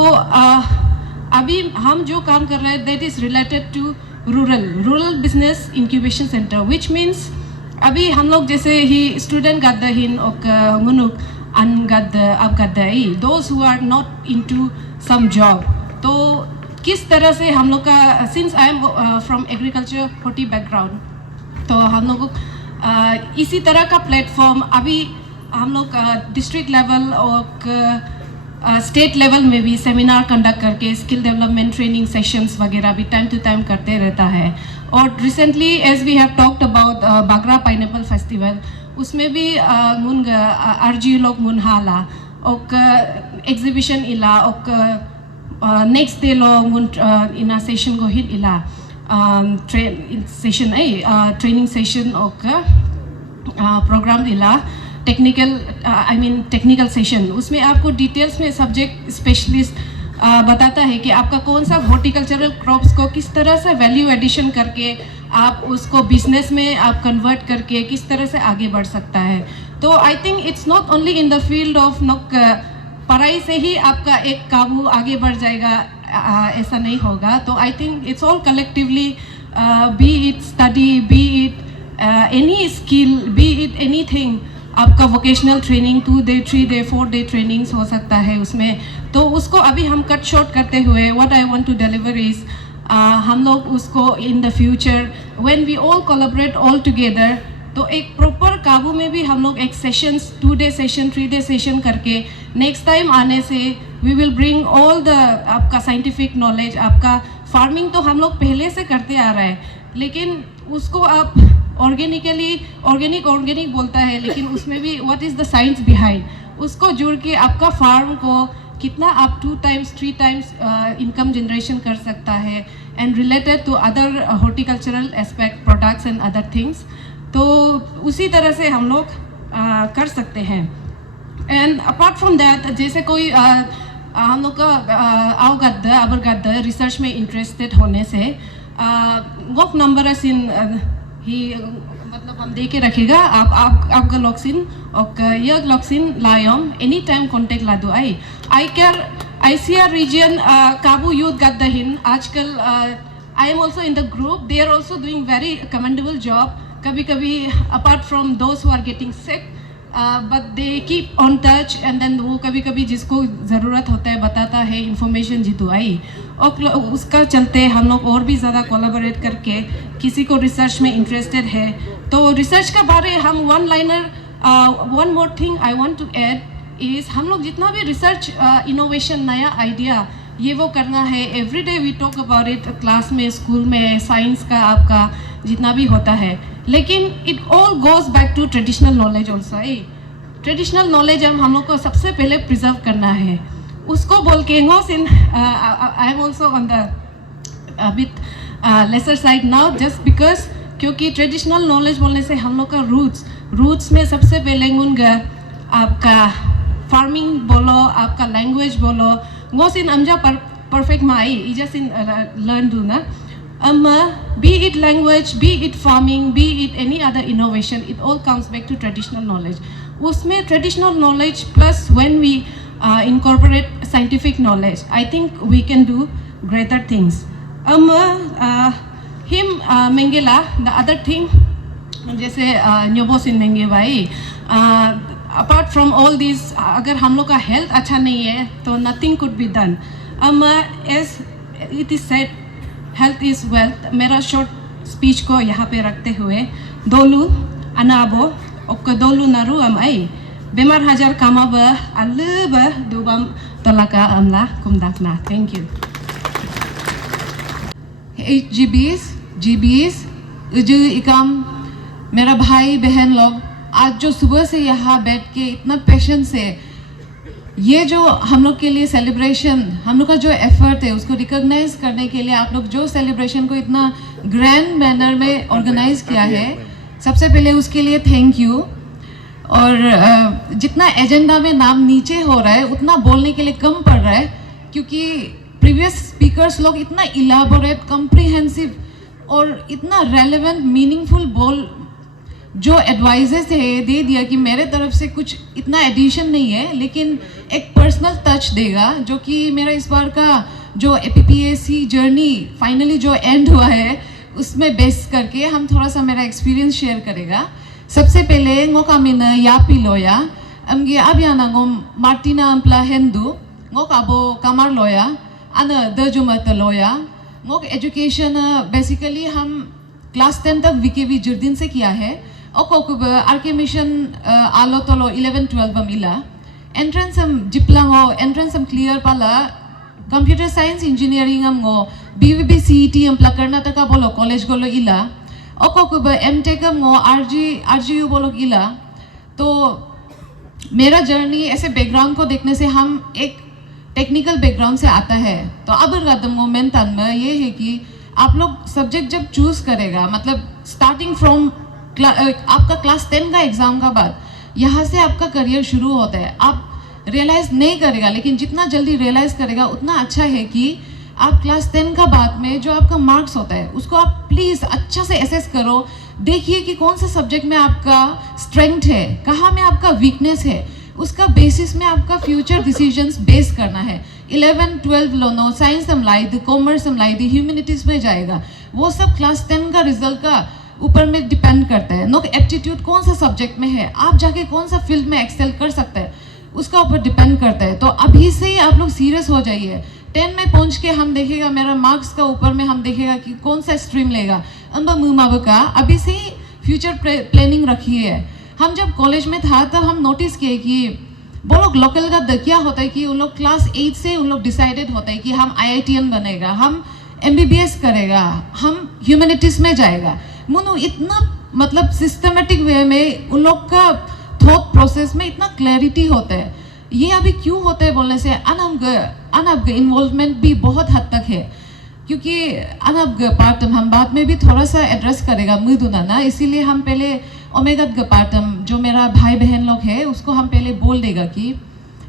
अभी हम जो काम कर रहे हैं that is related to rural business incubation centre, which means अभी हम लोग जैसे ही स्टूडेंट गद्दाहीन और मुनुक अनगद्दाई those who are not into some job, तो किस तरह से हम लोग का, since I am from agriculture होटी बैकग्राउंड, तो हम लोग इसी तरह का प्लेटफॉर्म अभी हम लोग डिस्ट्रिक्ट लेवल और स्टेट लेवल में भी सेमिनार कंडक्ट करके स्किल डेवलपमेंट ट्रेनिंग सेशंस वगैरह भी टाइम टू टाइम करते रहता है। और recently as we have talked about Bagra pineapple festival, उसमें भी मुन आरजी लोग मुन हाला और एग्जीबिशन इला और नेक्स्ट डे लोग मुन इना सेशन को हिट इला सेशन ट्रेनिंग सेशन और प्रोग्राम इला टेक्निकल सेशन, उसमें आपको डिटेल्स में सब्जेक्ट स्पेशलिस्ट बताता है कि आपका कौन सा हॉर्टिकल्चरल क्रॉप्स को किस तरह से वैल्यू एडिशन करके आप उसको बिजनेस में आप कन्वर्ट करके किस तरह से आगे बढ़ सकता है। तो I think it's not only in the field of पढ़ाई से ही आपका एक काबू आगे बढ़ जाएगा, ऐसा नहीं होगा। तो I think it's all collectively, be it study, be it any skill, be it anything, आपका vocational training 2 day 3 day 4 day trainings हो सकता है उसमें। तो उसको अभी हम कट शॉर्ट करते हुए what I want to deliver is हम लोग उसको in the future when we all collaborate all together, तो एक प्रॉपर काबू में भी हम लोग एक sessions 2 day session 3 day session करके नेक्स्ट टाइम आने से we will bring all the आपका साइंटिफिक नॉलेज। आपका फार्मिंग तो हम लोग पहले से करते आ रहे हैं, लेकिन उसको आप ऑर्गेनिक बोलता है, लेकिन उसमें भी what is the science behind, उसको जुड़ के आपका फार्म को कितना आप 2 times 3 times इनकम जनरेशन कर सकता है and related to other horticultural aspect products and other things. तो उसी तरह से हम लोग कर सकते हैं। एंड अपार्ट फ्रॉम दैट, जैसे कोई हम लोग का अवगद्दा रिसर्च में इंटरेस्टेड होने से गोक नंबर है सिन ही मतलब हम दे के रखेगा आपका लॉक्सिन और यह लॉक्सिन लायोम एनी टाइम कांटेक्ट ला दो आई care ICR region Kabu youth gaddahin आजकल I am also in the group. They are also doing very commendable job. कभी apart from those who are getting sick, but they keep on touch and then वो कभी जिसको ज़रूरत होता है बताता है information जितु आई और उसका चलते हम लोग और भी ज़्यादा collaborate करके किसी को research में interested है तो research का बारे हम one liner one more thing I want to add is हम लोग जितना भी research innovation नया idea ये वो करना है every day we talk about it class में स्कूल में साइंस का आपका जितना भी होता है लेकिन it all goes back to traditional knowledge also traditional knowledge हम लोग को सबसे पहले preserve करना है उसको बोल के I am also on the a bit lesser side now just because क्योंकि traditional knowledge बोलने से हम लोग का roots में सबसे पहले उनका आपका फार्मिंग बोलो आपका लैंग्वेज बोलो ngosin amja perfect mai just in learn do na be it language be it farming be it any other innovation it all comes back to traditional knowledge usme traditional knowledge plus when we incorporate scientific knowledge I think we can do greater things him Mengele the other thing जैसे न्योबोसिन मेंगे भाई apart from all these अगर हम लोग का health अच्छा नहीं है तो nothing could be done as it is said health is wealth मेरा short speech को यहाँ पे रखते हुए dolu anabo ok dolu naru ai bemar hajar kama ba alba dubam tolaka amla kumdakna thank you GBs उजु Ekam मेरा भाई बहन लोग आज जो सुबह से यहाँ बैठ के इतना पैशन से ये जो हम लोग के लिए सेलिब्रेशन हम लोग का जो एफर्ट है उसको रिकॉग्नाइज करने के लिए आप लोग जो सेलिब्रेशन को इतना ग्रैंड मैनर में ऑर्गेनाइज किया है सबसे पहले उसके लिए थैंक यू और जितना एजेंडा में नाम नीचे हो रहा है उतना बोलने के लिए कम पड़ रहा है क्योंकि प्रीवियस स्पीकर्स लोग इतना इलाबोरेट कॉम्प्रिहेंसिव और इतना रेलेवेंट मीनिंगफुल बोल जो एडवाइजेस है दे दिया कि मेरे तरफ से कुछ इतना एडिशन नहीं है लेकिन एक पर्सनल टच देगा जो कि मेरा इस बार का जो APPAC जर्नी फाइनली जो एंड हुआ है उसमें बेस करके हम थोड़ा सा मेरा एक्सपीरियंस शेयर करेगा सबसे पहले ngok amin yapi loya amge abyana ngom Martina ampla hendu ngok abo kamar loya ana dejumat loya ngok education basically हम क्लास 10 तक VKV जुर्दिन से किया है ओकोकुब आरके मिशन आलो तोलो 11-12 बमिला एंट्रेंस हम जिप्लांगो एंट्रेंस हम क्लियर पाला कंप्यूटर साइंस इंजीनियरिंग हम गो BVB CET हम प्ला कर्नाटका बोलो कॉलेज गोलो इला ओकोकुब MTech हम गो RGU बोलो इला तो मेरा जर्नी ऐसे बैकग्राउंड को देखने से हम एक टेक्निकल बैकग्राउंड से आता है तो अब कदम मोमेंट में ये है कि आप लोग सब्जेक्ट जब चूज करेगा मतलब स्टार्टिंग फ्रॉम आपका क्लास 10 का एग्जाम का बाद यहाँ से आपका करियर शुरू होता है आप रियलाइज नहीं करेगा लेकिन जितना जल्दी रियलाइज करेगा उतना अच्छा है कि आप क्लास 10 का बाद में जो आपका मार्क्स होता है उसको आप प्लीज़ अच्छा से एसेस करो देखिए कि कौन सा सब्जेक्ट में आपका स्ट्रेंथ है कहाँ में आपका वीकनेस है उसका बेसिस में आपका फ्यूचर डिसीजंस बेस करना है 11-12 लोनो साइंस हम लाई दी कॉमर्स हम लाई दी ह्यूमैनिटीज में जाएगा वो सब क्लास 10 का रिजल्ट का ऊपर में डिपेंड करता है नो एप्टीट्यूड कौन सा सब्जेक्ट में है आप जाके कौन सा फील्ड में एक्सेल कर सकते हैं उसका ऊपर डिपेंड करता है तो अभी से ही आप लोग सीरियस हो जाइए 10 में पहुंच के हम देखेगा मेरा मार्क्स का ऊपर में हम देखेगा कि कौन सा स्ट्रीम लेगा का अभी से ही फ्यूचर प्लानिंग रखिए है हम जब कॉलेज में था तब हम नोटिस किए कि वो लोग लोकल का क्या होता है कि उन लोग क्लास 8 से उन लोग डिसाइडेड होता है कि हम IITian बनेगा हम MBBS करेगा हम ह्यूमैनिटीज में जाएगा मुनु इतना मतलब सिस्टमेटिक वे में उन लोग का थॉट प्रोसेस में इतना क्लैरिटी होता है ये अभी क्यों होता है बोलने से अनब इन्वॉल्वमेंट भी बहुत हद तक है क्योंकि अनब पार्टम हम बाद में भी थोड़ा सा एड्रेस करेगा मुदुना ना इसीलिए हम पहले ओमेगत गपार्टम जो मेरा भाई बहन लोग है उसको हम पहले बोल देगा कि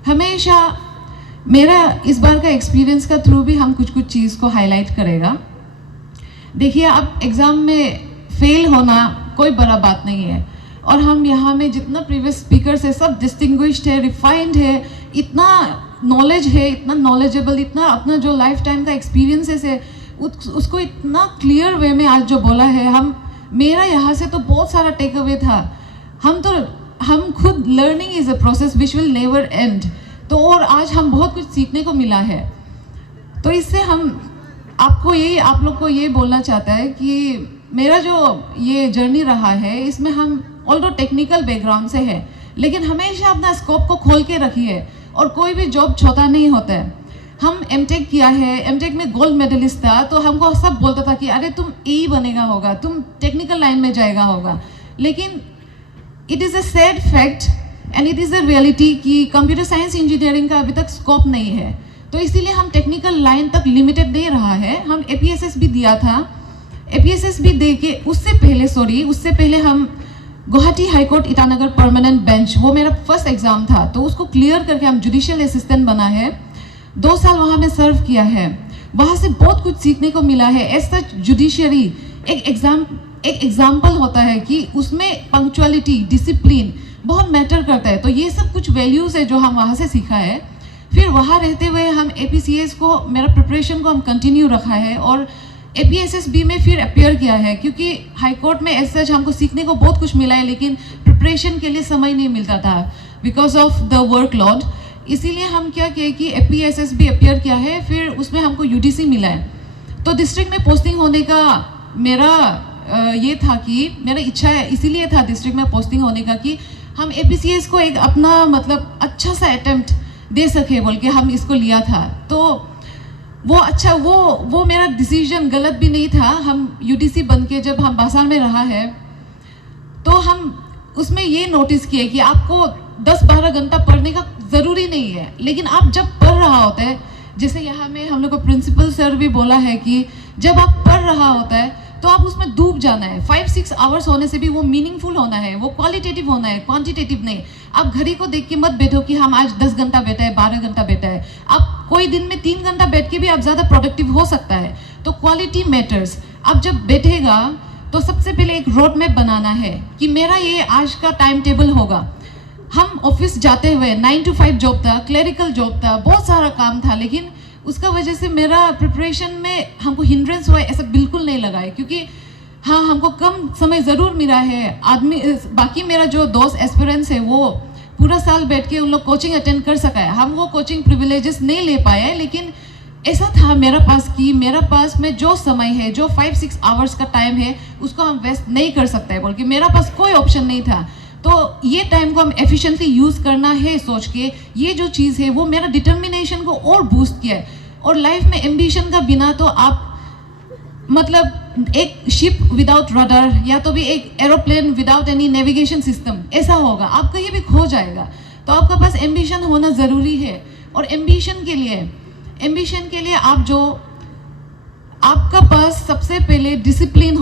हमेशा मेरा इस बार का एक्सपीरियंस का थ्रू भी हम कुछ चीज़ को हाईलाइट करेगा देखिए, अब एग्ज़ाम में फेल होना कोई बड़ा बात नहीं है, और हम यहाँ में जितना प्रीवियस स्पीकर्स है सब डिस्टिंग्विश्ड है, रिफाइंड है, इतना नॉलेज है, इतना नॉलेजेबल, इतना अपना जो लाइफ टाइम का एक्सपीरियंसेस है उसको इतना क्लियर वे में आज जो बोला है, मेरा यहाँ से तो बहुत सारा टेक अवे था। हम खुद learning is a process which will never and, तो और आज हम बहुत कुछ सीखने को मिला है। तो इससे हम आप लोग को ये बोलना चाहता है कि मेरा जो ये जर्नी रहा है इसमें हम ऑल्दो टेक्निकल बैकग्राउंड से है, लेकिन हमेशा अपना स्कोप को खोल के रखिए, और कोई भी जॉब छोटा नहीं होता है। हम एमटेक किया है, एमटेक में गोल्ड मेडलिस्ट था, तो हमको सब बोलता था कि अरे तुम ए बनेगा होगा, तुम टेक्निकल लाइन में जाएगा होगा, लेकिन it is a sad fact and it is a reality कि कंप्यूटर साइंस इंजीनियरिंग का अभी तक स्कोप नहीं है। तो इसीलिए हम टेक्निकल लाइन तक लिमिटेड नहीं रहा है। हम APSS भी दिया था, APSS भी दे के उससे पहले हम Guwahati high court Itanagar permanent bench, वो मेरा फर्स्ट एग्जाम था, तो उसको क्लियर करके हम जुडिशियल असिस्टेंट बना है। 2 साल वहाँ में सर्व किया है, वहाँ से बहुत कुछ सीखने को मिला है। एज सच जुडिशियरी एक एग्जाम्पल होता है कि उसमें पंक्चुअलिटी, डिसिप्लिन बहुत मैटर करता है। तो ये सब कुछ वैल्यूज़ है जो हम वहाँ से सीखा है। फिर वहाँ रहते हुए हम APCS को, मेरा प्रिपरेशन को हम कंटिन्यू रखा है, और APSSB में फिर अपेयर किया है, क्योंकि हाई कोर्ट में एज सच हमको सीखने को बहुत कुछ मिला है, लेकिन प्रिपरेशन के लिए समय नहीं मिलता था बिकॉज ऑफ द वर्कलोड। इसीलिए हम क्या किए कि APSSB अपेयर किया है, फिर उसमें हमको UDC मिला है। तो डिस्ट्रिक्ट में पोस्टिंग होने का मेरा ये था कि मेरा इच्छा है, इसीलिए था डिस्ट्रिक्ट में पोस्टिंग होने का कि हम APCS को एक अपना मतलब अच्छा सा अटेम्प्ट दे सके बोल के हम इसको लिया था। तो वो मेरा डिसीजन गलत भी नहीं था। हम UDC बन के जब हम बासार में रहा है, तो हम उसमें ये नोटिस किए कि आपको 10-12 घंटा पढ़ने का ज़रूरी नहीं है, लेकिन आप जब पढ़ रहा होता है, जैसे यहाँ में हम लोग को प्रिंसिपल सर भी बोला है कि जब आप पढ़ रहा होता है तो आप उसमें डूब जाना है। 5-6 आवर्स होने से भी वो मीनिंगफुल होना है, वो क्वालिटेटिव होना है, क्वांटिटेटिव नहीं। आप घड़ी को देख के मत बैठो कि हम आज 10 घंटा बैठा है, 12 घंटा बैठा है। आप कोई दिन में 3 घंटा बैठ के भी आप ज़्यादा प्रोडक्टिव हो सकता है। तो क्वालिटी मैटर्स। आप जब बैठेगा तो सबसे पहले एक रोड मैप बनाना है कि मेरा ये आज का टाइम टेबल होगा। हम ऑफिस जाते हुए 9 to 5 जॉब था, क्लरिकल जॉब था, बहुत सारा काम था, लेकिन उसका वजह से मेरा प्रिपरेशन में हमको हिंड्रेंस हुआ है ऐसा बिल्कुल नहीं लगा है, क्योंकि हाँ हमको कम समय ज़रूर मिला है। बाकी मेरा जो दोस्त एस्पिरेंट्स है वो पूरा साल बैठ के उन लोग कोचिंग अटेंड कर सका है, हम वो कोचिंग प्रिविलेजेस नहीं ले पाए। लेकिन ऐसा था मेरा पास कि मेरा पास में जो समय है, जो 5-6 आवर्स का टाइम है, उसको हम वेस्ट नहीं कर सकते हैं बोल के मेरा पास कोई ऑप्शन नहीं था। तो ये टाइम को हम एफिशिएंटली यूज़ करना है सोच के, ये जो चीज़ है वो मेरा डिटर्मिनेशन को और बूस्ट किया है। और लाइफ में एम्बिशन का बिना तो आप मतलब एक शिप विदाउट रडर या तो भी एक aeroplane without any navigation system ऐसा होगा, आप कहीं भी खो जाएगा। तो आपका पास एम्बिशन होना ज़रूरी है। और एम्बिशन के लिए आपका पास सबसे पहले डिसिप्लिन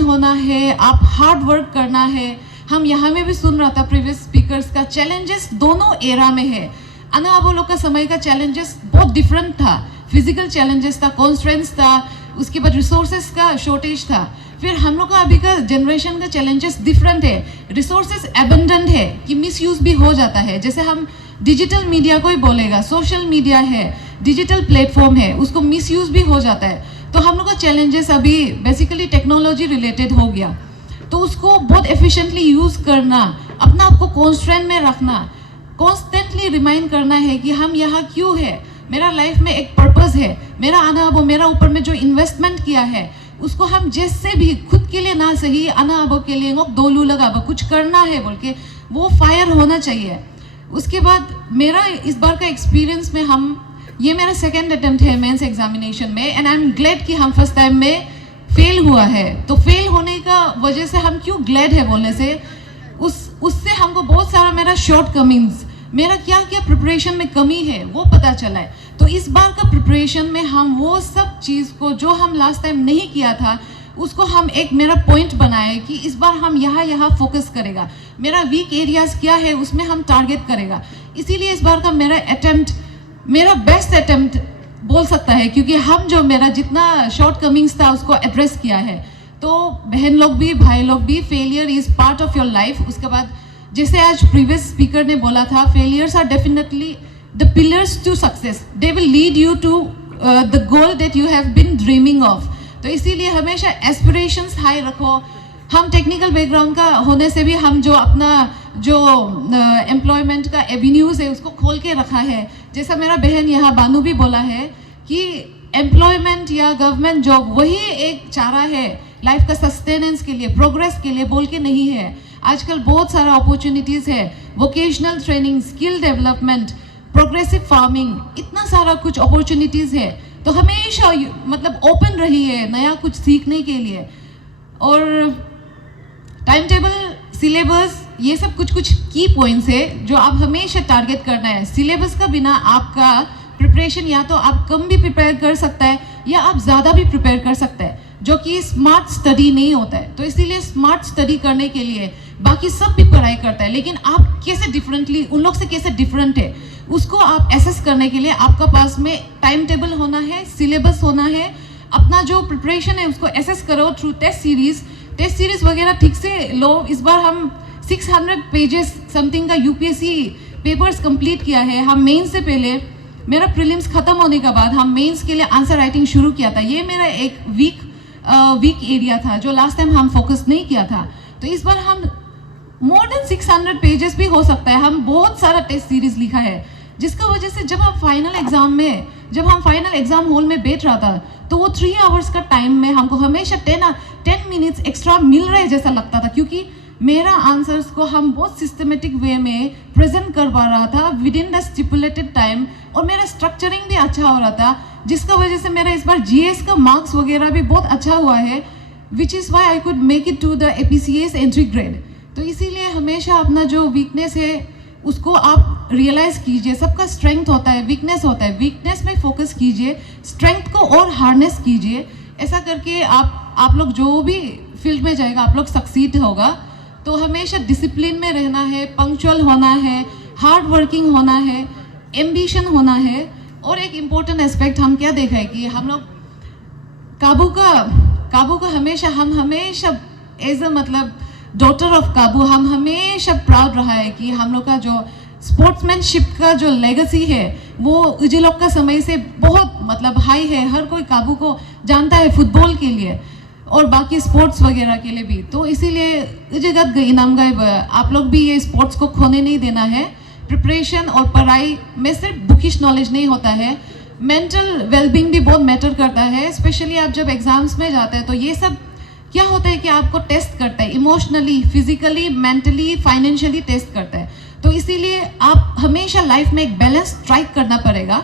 होना है, आप हार्ड वर्क करना है। हम यहाँ में भी सुन रहा था प्रीवियस स्पीकर्स का, चैलेंजेस दोनों एरा में है। अनाबो लोग का समय का चैलेंजेस बहुत डिफरेंट था, फिजिकल चैलेंजेस था, कॉन्स्ट्रेंट्स था, उसके बाद रिसोर्सेज का शॉर्टेज था। फिर हम लोग का अभी का जनरेशन का चैलेंजेस डिफरेंट है, रिसोर्सेज एबंडेंट है कि मिसयूज भी हो जाता है। जैसे हम डिजिटल मीडिया को ही बोलेगा, सोशल मीडिया है, डिजिटल प्लेटफॉर्म है, उसको मिसयूज भी हो जाता है। तो हम लोग का चैलेंजेस अभी बेसिकली टेक्नोलॉजी रिलेटेड हो गया, तो उसको बहुत एफिशिएंटली यूज़ करना, अपना आपको कॉन्स्ट्रेंट में रखना, कॉन्स्टेंटली रिमाइंड करना है कि हम यहाँ क्यों है, मेरा लाइफ में एक पर्पस है, मेरा आना वो मेरा ऊपर में जो इन्वेस्टमेंट किया है उसको हम जैसे भी खुद के लिए ना सही आना अब के लिए दोलू लगा कुछ करना है बोल के वो फायर होना चाहिए। उसके बाद मेरा इस बार का एक्सपीरियंस में ये मेरा सेकेंड अटेम्प्ट है मेंस एग्जामिनेशन में, एंड आई एम ग्लैड कि हम फर्स्ट टाइम में फेल हुआ है। तो फेल होने का वजह से हम क्यों ग्लैड है बोलने से, उससे हमको बहुत सारा मेरा शॉर्ट कमिंग्स, मेरा क्या क्या प्रिपरेशन में कमी है वो पता चला है। तो इस बार का प्रिपरेशन में हम वो सब चीज़ को जो हम लास्ट टाइम नहीं किया था उसको हम एक मेरा पॉइंट बनाए कि इस बार हम यहाँ फोकस करेगा, मेरा वीक एरियाज क्या है उसमें हम टारगेट करेगा। इसीलिए इस बार का मेरा बेस्ट अटेम्प्ट बोल सकता है, क्योंकि हम जो मेरा जितना शॉर्ट कमिंग्स था उसको एड्रेस किया है। तो बहन लोग भी भाई लोग भी, failure is part of your life. उसके बाद जैसे आज प्रीवियस स्पीकर ने बोला था, failures are definitely the pillars to success, they will lead you to the goal that you have been dreaming of. तो इसीलिए हमेशा एस्पिरेशंस हाई रखो। हम टेक्निकल बैकग्राउंड का होने से भी हम जो अपना जो एम्प्लॉयमेंट का एवेन्यूज़ है उसको खोल के रखा है। जैसा मेरा बहन यहाँ बानू भी बोला है कि एम्प्लॉयमेंट या गवर्नमेंट जॉब वही एक चारा है लाइफ का सस्टेनेंस के लिए, प्रोग्रेस के लिए, बोल के नहीं है। आजकल बहुत सारा अपॉर्चुनिटीज़ है, vocational training, skill development, progressive farming, इतना सारा कुछ अपॉर्चुनिटीज़ है। तो हमेशा मतलब ओपन रहिए नया कुछ सीखने के लिए। और टाइम टेबल, सिलेबस, ये सब कुछ कुछ की पॉइंट्स है जो आप हमेशा टारगेट करना है। सिलेबस का बिना आपका प्रिपरेशन या तो आप कम भी प्रिपेयर कर सकता है या आप ज़्यादा भी प्रिपेयर कर सकते हैं, जो कि स्मार्ट स्टडी नहीं होता है। तो इसीलिए स्मार्ट स्टडी करने के लिए बाकी सब भी पढ़ाई करता है, लेकिन आप कैसे डिफरेंटली, उन लोग से कैसे डिफरेंट है, उसको आप एसेस करने के लिए आपका पास में टाइम टेबल होना है, सिलेबस होना है। अपना जो प्रिपरेशन है उसको एसेस करो थ्रू टेस्ट सीरीज वगैरह ठीक से लो। इस बार हम 600 पेजेस समथिंग का यूपीएससी पेपर्स कंप्लीट किया है। हम मेंस से पहले, मेरा प्रीलिम्स खत्म होने के बाद हम मेंस के लिए आंसर राइटिंग शुरू किया था। ये मेरा एक वीक एरिया था जो लास्ट टाइम हम फोकस नहीं किया था। तो इस बार हम मोर देन 600 पेजेस भी हो सकता है, हम बहुत सारा टेस्ट सीरीज लिखा है, जिसका वजह से जब हम फाइनल एग्जाम हॉल में बैठ रहा था तो वो 3 आवर्स का टाइम में हमको हमेशा 10 मिनट्स एक्स्ट्रा मिल रहे जैसा लगता था, क्योंकि मेरा आंसर्स को हम बहुत सिस्टमेटिक वे में प्रेजेंट करवा रहा था with in the stipulated time, और मेरा स्ट्रक्चरिंग भी अच्छा हो रहा था, जिसका वजह से मेरा इस बार जीएस का मार्क्स वगैरह भी बहुत अच्छा हुआ है, which is why I could make it to the APCS entry grade. तो इसीलिए हमेशा अपना जो वीकनेस है उसको आप रियलाइज़ कीजिए। सबका स्ट्रेंथ होता है, वीकनेस होता है, वीकनेस में फोकस कीजिए, स्ट्रेंथ को और हार्नेस कीजिए। ऐसा करके आप लोग जो भी फील्ड में जाएगा आप लोग सक्सीड होगा। तो हमेशा डिसिप्लिन में रहना है, पंक्चुअल होना है, हार्ड वर्किंग होना है, एम्बिशन होना है। और एक इम्पोर्टेंट एस्पेक्ट हम क्या देखा है कि हम लोग काबू का हम हमेशा एज अ मतलब डॉटर ऑफ काबू हम हमेशा प्राउड रहा है कि हम लोग का जो स्पोर्ट्समैनशिप का जो लेगेसी है वो उजिलोक का समय से बहुत मतलब हाई है। हर कोई काबू को जानता है फुटबॉल के लिए और बाकी स्पोर्ट्स वगैरह के लिए भी। तो इसीलिए उजिगत गई इनाम गायब, आप लोग भी ये स्पोर्ट्स को खोने नहीं देना है। प्रिपरेशन और पढ़ाई में सिर्फ बुकिश नॉलेज नहीं होता है, मेंटल वेलबींग भी बहुत मैटर करता है। स्पेशली आप जब एग्जाम्स में जाते हैं तो ये सब क्या होता है कि आपको टेस्ट करता है, emotionally, physically, mentally, financially test करता है। तो इसीलिए आप हमेशा लाइफ में एक बैलेंस स्ट्राइक करना पड़ेगा,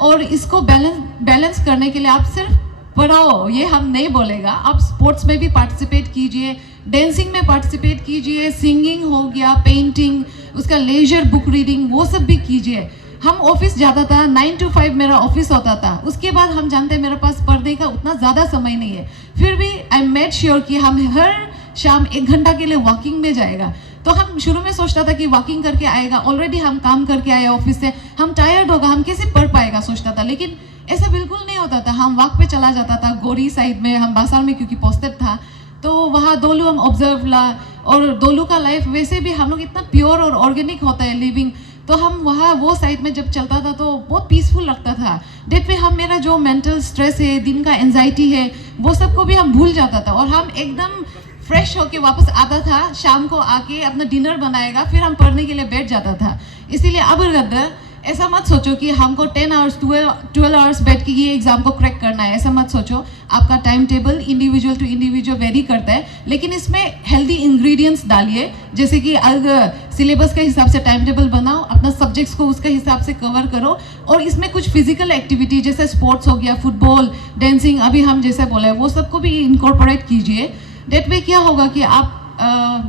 और इसको बैलेंस करने के लिए आप सिर्फ पढ़ाओ ये हम नहीं बोलेगा, आप स्पोर्ट्स में भी पार्टिसिपेट कीजिए, डांसिंग में पार्टिसिपेट कीजिए, सिंगिंग हो गया, पेंटिंग, उसका लेजर बुक रीडिंग, वो सब भी कीजिए। हम ऑफिस जाता था, 9 to 5 मेरा ऑफिस होता था, उसके बाद हम जानते हैं मेरे पास पढ़ने का उतना ज़्यादा समय नहीं है, फिर भी आई मेड श्योर कि हम हर शाम 1 घंटा के लिए वॉकिंग में जाएगा। तो हम शुरू में सोचता था कि वॉकिंग करके आएगा, ऑलरेडी हम काम करके आए ऑफिस से, हम टायर्ड होगा, हम कैसे पढ़ पाएगा सोचता था, लेकिन ऐसा बिल्कुल नहीं होता था। हम वॉक पे चला जाता था, गोरी साइड में, हम बासार में क्योंकि पोस्टेड था, तो वहाँ दोलू हम ऑब्जर्व ला, और दोलू का लाइफ वैसे भी हम लोग इतना प्योर और ऑर्गेनिक होता है लिविंग, तो हम वहाँ वो साइड में जब चलता था तो बहुत पीसफुल लगता था। डेट पे हम मेरा जो मेंटल स्ट्रेस है, दिन का एंजाइटी है, वो सबको भी हम भूल जाता था, और हम एकदम फ्रेश होके वापस आता था, शाम को आके अपना डिनर बनाएगा, फिर हम पढ़ने के लिए बैठ जाता था। इसीलिए अब गद्दर ऐसा मत सोचो कि हमको 10 आवर्स 12 आवर्स बैठ के ये एग्जाम को क्रैक करना है, ऐसा मत सोचो। आपका time table individual to individual vary करता है, लेकिन इसमें हेल्दी इंग्रेडिएंट्स डालिए, जैसे कि अगर सिलेबस के हिसाब से टाइम टेबल बनाओ, अपना सब्जेक्ट्स को उसके हिसाब से कवर करो, और इसमें कुछ फिजिकल एक्टिविटी जैसे स्पोर्ट्स हो गया, फुटबॉल, डांसिंग, अभी हम जैसे बोले वो सबको भी इनकॉर्पोरेट कीजिए। डेट में क्या होगा कि आप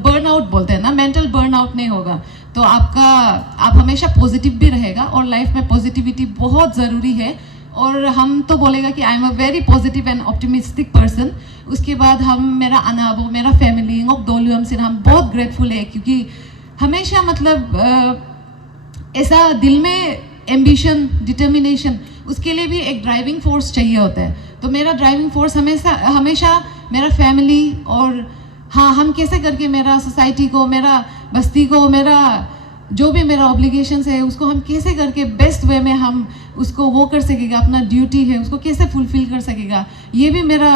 बर्नआउट बोलते हैं ना, मेंटल बर्नआउट नहीं होगा, तो आप हमेशा पॉजिटिव भी रहेगा, और लाइफ में पॉजिटिविटी बहुत ज़रूरी है। और हम तो बोलेगा कि I am a very positive and optimistic person. उसके बाद हम मेरा अनाबो, मेरा फैमिली और दोलू हम सिर्फ हम बहुत ग्रेटफुल है, क्योंकि हमेशा मतलब ऐसा दिल में एम्बिशन, डिटर्मिनेशन, उसके लिए भी एक ड्राइविंग फोर्स चाहिए होता है। तो मेरा ड्राइविंग फोर्स हमेशा मेरा फैमिली और हाँ, हम कैसे करके मेरा सोसाइटी को, मेरा बस्ती को, मेरा जो भी मेरा ऑब्लिगेशंस है उसको हम कैसे करके बेस्ट वे में हम उसको वो कर सकेगा, अपना ड्यूटी है उसको कैसे फुलफिल कर सकेगा, ये भी मेरा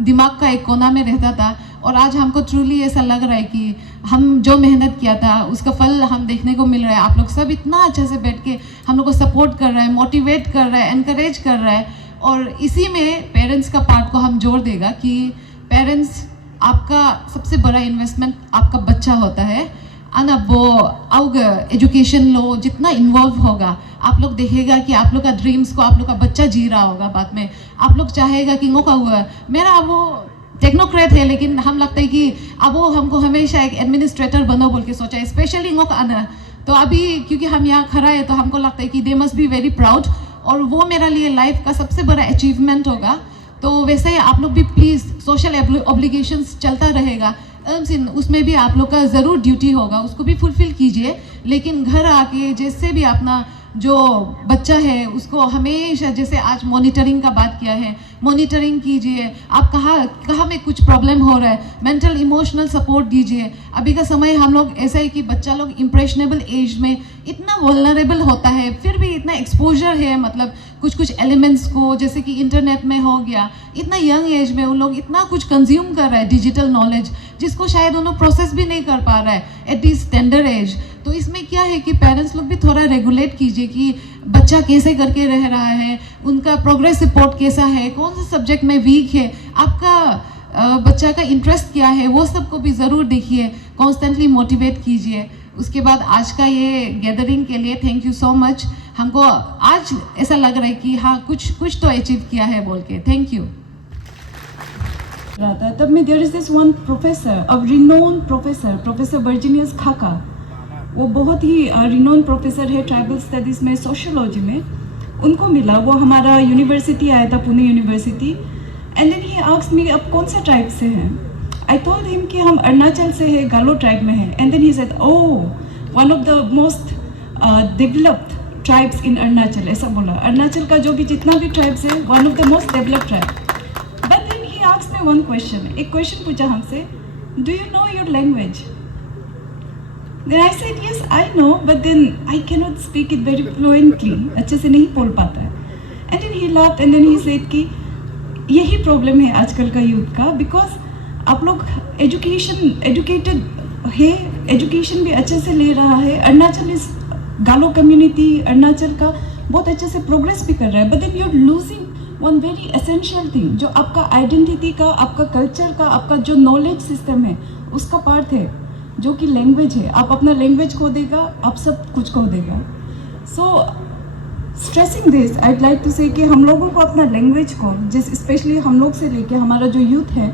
दिमाग का एक कोना में रहता था। और आज हमको ट्रूली ऐसा लग रहा है कि हम जो मेहनत किया था उसका फल हम देखने को मिल रहा है। आप लोग सब इतना अच्छे से बैठ के हम लोग को सपोर्ट कर रहा है, मोटिवेट कर रहा है, एनकरेज कर रहा है। और इसी में पेरेंट्स का पार्ट को हम जोड़ देगा कि पेरेंट्स आपका सबसे बड़ा इन्वेस्टमेंट आपका बच्चा होता है। आना वो आउग एजुकेशन लो जितना इन्वॉल्व होगा, आप लोग देखेगा कि आप लोग का ड्रीम्स को आप लोग का बच्चा जी रहा होगा। बाद में आप लोग चाहेगा कि वो का हुआ मेरा वो टेक्नोक्रेट है, लेकिन हम लगता है कि अब वो हमको हमेशा एक एडमिनिस्ट्रेटर बनो बोल के सोचा है, स्पेशली वो का आना। तो अभी क्योंकि हम यहाँ खड़ा है तो हमको लगता है कि they must be very proud, और वो मेरा लिए लाइफ का सबसे बड़ा अचीवमेंट होगा। तो वैसे ही आप लोग भी प्लीज़, सोशल ऑब्लिगेशंस चलता रहेगा, उसमें भी आप लोग का ज़रूर ड्यूटी होगा, उसको भी फुलफिल कीजिए। लेकिन घर आके जैसे भी अपना जो बच्चा है उसको हमेशा, जैसे आज मॉनिटरिंग का बात किया है, मॉनिटरिंग कीजिए। आप कहाँ में कुछ प्रॉब्लम हो रहा है, मेंटल इमोशनल सपोर्ट दीजिए। अभी का समय हम लोग ऐसा है कि बच्चा लोग इम्प्रेशनेबल एज में इतना वल्नरेबल होता है, फिर भी इतना एक्सपोजर है, मतलब कुछ एलिमेंट्स को, जैसे कि इंटरनेट में हो गया, इतना यंग एज में उन लोग इतना कुछ कंज्यूम कर रहा है, डिजिटल नॉलेज, जिसको शायद उन्होंने प्रोसेस भी नहीं कर पा रहा है एट दिस टेंडर एज। तो इसमें क्या है कि पेरेंट्स लोग भी थोड़ा रेगुलेट कीजिए कि बच्चा कैसे करके रह रहा है, उनका प्रोग्रेस रिपोर्ट कैसा है, कौन से सब्जेक्ट में वीक है, आपका बच्चा का इंटरेस्ट क्या है, वो सबको भी ज़रूर देखिए, कॉन्स्टेंटली मोटिवेट कीजिए। उसके बाद आज का ये गैदरिंग के लिए थैंक यू सो मच। हमको आज ऐसा लग रहा है कि हाँ कुछ तो अचीव किया है बोल के, थैंक यू। तब में there is this one professor, a renowned professor Virginius खाका। वो बहुत ही रिनोन प्रोफेसर है ट्राइबल स्टडीज़ में, सोशियोलॉजी में। उनको मिला, वो हमारा यूनिवर्सिटी आया था, Pune university. And then he asked me, अब कौन सा ट्राइब से हैं? आई टोल्ड हिम कि हम अरुणाचल से है, गालो ट्राइब में है। And then he said, oh, one of the most developed tribes in Arunachal, ऐसा बोला। अरुणाचल का जो भी जितना भी ट्राइब्स है, one of the most developed tribe. But then he asked me one question, एक क्वेश्चन पूछा हमसे, do you know your language? Then I said, yes, I know, but then I cannot speak it very fluently. अच्छे से नहीं बोल पाता है। And then he laughed and then he said कि यही प्रॉब्लम है आजकल का यूथ का, बिकॉज आप लोग एजुकेटेड है, एजुकेशन भी अच्छे से ले रहा है। अरुणाचल इस गालो कम्युनिटी अरुणाचल का बहुत अच्छे से प्रोग्रेस भी कर रहा है, but then you are losing one very essential thing, जो आपका आइडेंटिटी का, आपका कल्चर का, आपका जो नॉलेज सिस्टम है उसका पार्ट है, जो कि लैंग्वेज है। आप अपना लैंग्वेज खो देगा, आप सब कुछ खो देगा। So stressing this, I like to say कि हम लोगों को अपना लैंग्वेज को, जिस स्पेशली हम लोग से लेके हमारा जो यूथ है,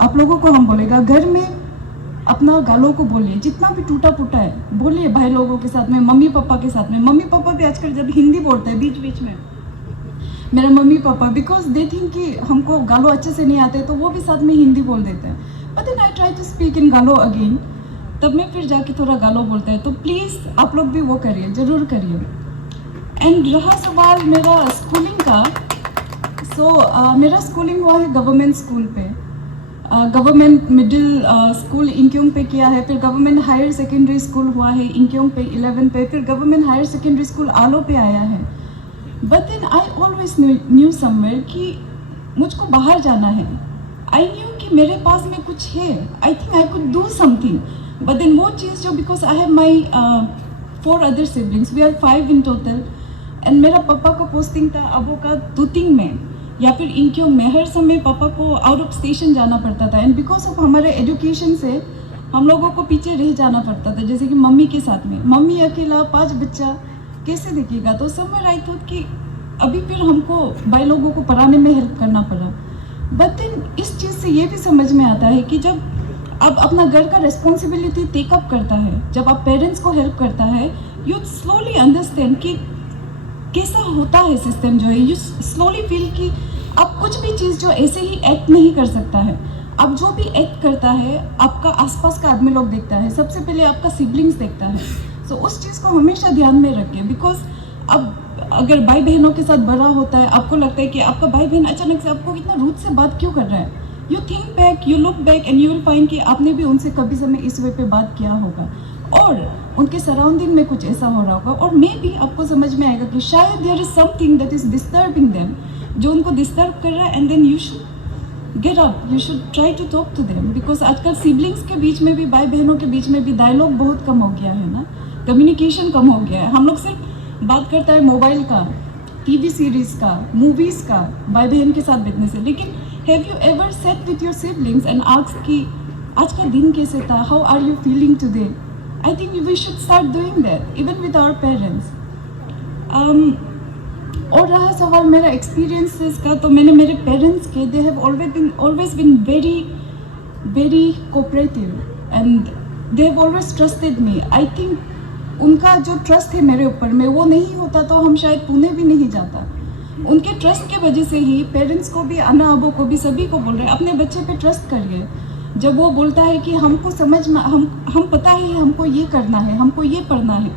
आप लोगों को हम बोलेगा घर में अपना गालों को बोलिए, जितना भी टूटा फूटा है बोलिए, भाई लोगों के साथ में, मम्मी पापा के साथ में। मम्मी पापा भी आजकल जब हिंदी बोलते हैं बीच बीच में, मेरे mummy papa, because they think कि हमको गालो अच्छे से नहीं आते, तो वो भी साथ में हिंदी बोल देते हैं। But then I try to speak in Galo again, तब मैं फिर जाके थोड़ा गालो बोलता है। तो प्लीज़ आप लोग भी वो करिए, ज़रूर करिए। एंड रहा सवाल मेरा स्कूलिंग का, मेरा स्कूलिंग हुआ है गवर्नमेंट स्कूल पे, गवर्नमेंट मिडिल स्कूल इंक्योंग पे किया है, फिर गवर्नमेंट हायर सेकेंडरी स्कूल हुआ है इंक्योंग पे 11 पे, फिर government higher secondary school Aalo पे आया है। But then I always knew somewhere कि मुझको बाहर जाना है। आई न्यू कि मेरे पास में कुछ है, I think I could do something. But then वो चीज़ जो, because I have my 4 other siblings, we are 5 in total, and मेरा पापा का पोस्टिंग था अबो का तुतिंग में या फिर इंक्योंग में। हर समय पापा को आउट ऑफ स्टेशन जाना पड़ता था, एंड बिकॉज ऑफ हमारे एजुकेशन से हम लोगों को पीछे रह जाना पड़ता था, जैसे कि मम्मी के साथ में। मम्मी अकेला 5 बच्चा कैसे देखेगा? तो समवेयर आई थॉट कि अभी फिर हमको भाई लोगों को पढ़ाने में हेल्प करना पड़ा। बट देन इस चीज़ से ये भी समझ में आता है कि जब आप अपना घर का रिस्पॉन्सिबिलिटी टेकअप करता है, जब आप पेरेंट्स को हेल्प करता है, यू स्लोली अंडरस्टैंड कि कैसा होता है सिस्टम जो है। यू स्लोली फील कि आप कुछ भी चीज़ जो ऐसे ही एक्ट नहीं कर सकता है। अब जो भी एक्ट करता है आपका आसपास का आदमी लोग देखता है, सबसे पहले आपका सिबलिंग्स देखता है। सो उस चीज़ को हमेशा ध्यान में रखें, बिकॉज अब अगर भाई बहनों के साथ बड़ा होता है, आपको लगता है कि आपका भाई बहन अचानक से आपको इतना रूट से बात क्यों कर रहा है, you think back, you look back and you will find कि आपने भी उनसे कभी समय इस वे पे बात किया होगा और उनके सराउंडिंग में कुछ ऐसा हो रहा होगा, और मे भी आपको समझ में आएगा कि शायद there is something that is disturbing them, जो उनको डिस्टर्ब कर रहा है, and then you should get up, you should try to talk to them, because आजकल सिबलिंग्स के बीच में भी, भाई बहनों के बीच में भी डायलॉग बहुत कम हो गया है ना, कम्युनिकेशन कम हो गया है। हम लोग सिर्फ बात करता है मोबाइल का, टीवी सीरीज का, मूवीज का, भाई बहन के साथ बैठने से, लेकिन have you ever set with your siblings and ask कि आज का दिन कैसे था, how are you feeling today? I think we should start doing that even with our parents. और रहा सवाल मेरा एक्सपीरियंसेस का, तो मैंने मेरे पेरेंट्स के, they have always been very cooperative and they have always trusted me. I think उनका जो ट्रस्ट है मेरे ऊपर में, वो नहीं होता तो हम शायद पुणे भी नहीं जाता। उनके ट्रस्ट के वजह से ही पेरेंट्स को भी, अन्ना अबो को भी, सभी को बोल रहे हैं अपने बच्चे पे ट्रस्ट करिए। जब वो बोलता है कि हमको समझ में, हम पता है हमको ये करना है, हमको ये पढ़ना है,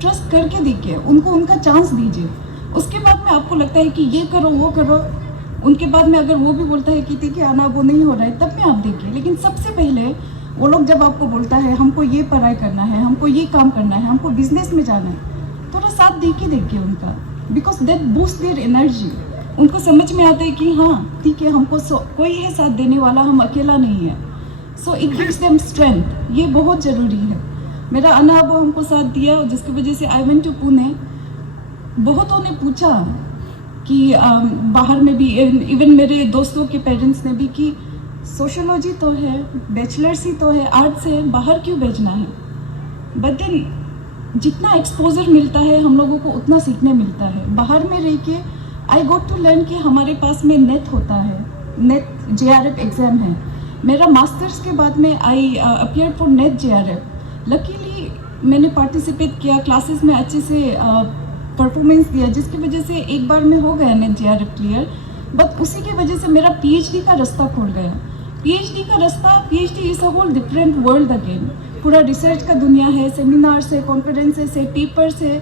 ट्रस्ट करके देखिए, उनको उनका चांस दीजिए। उसके बाद में आपको लगता है कि ये करो वो करो, उनके बाद में अगर वो भी बोलता है कि देखिए आना वो नहीं हो रहा है, तब में आप देखिए। लेकिन सबसे पहले वो लोग जब आपको बोलता है हमको ये पढ़ाई करना है, हमको ये काम करना है, हमको बिजनेस में जाना है, थोड़ा साथ देखिए उनका, because that boost their energy. उनको समझ में आता है कि हाँ ठीक है, हमको कोई है साथ देने वाला, हम अकेला नहीं है। So it gives them strength, ये बहुत ज़रूरी है। मेरा अन्ना अबो हमको साथ दिया, जिसकी वजह से आई वेंट टू पुणे। बहुतों ने पूछा कि बाहर में भी, इवन मेरे दोस्तों के पेरेंट्स ने भी, कि सोशोलॉजी तो है, बैचलर्स ही तो है, आर्ट्स है, बाहर क्यों भेजना है? बट देन जितना एक्सपोजर मिलता है हम लोगों को उतना सीखने मिलता है। बाहर में रह के आई गोट टू लर्न कि हमारे पास में नेट होता है, नेट JRF एग्ज़ाम है। मेरा मास्टर्स के बाद में आई appear for net JRF। Luckily मैंने पार्टिसिपेट किया, क्लासेस में अच्छे से परफॉर्मेंस दिया, जिसकी वजह से एक बार में हो गया नेट JRF क्लियर। बट उसी की वजह से मेरा PhD का रास्ता खुल गया। PhD का रास्ता, PhD is a whole different world again. पूरा रिसर्च का दुनिया है, सेमिनार्स है, कॉन्फ्रेंसेस है, पेपर्स है,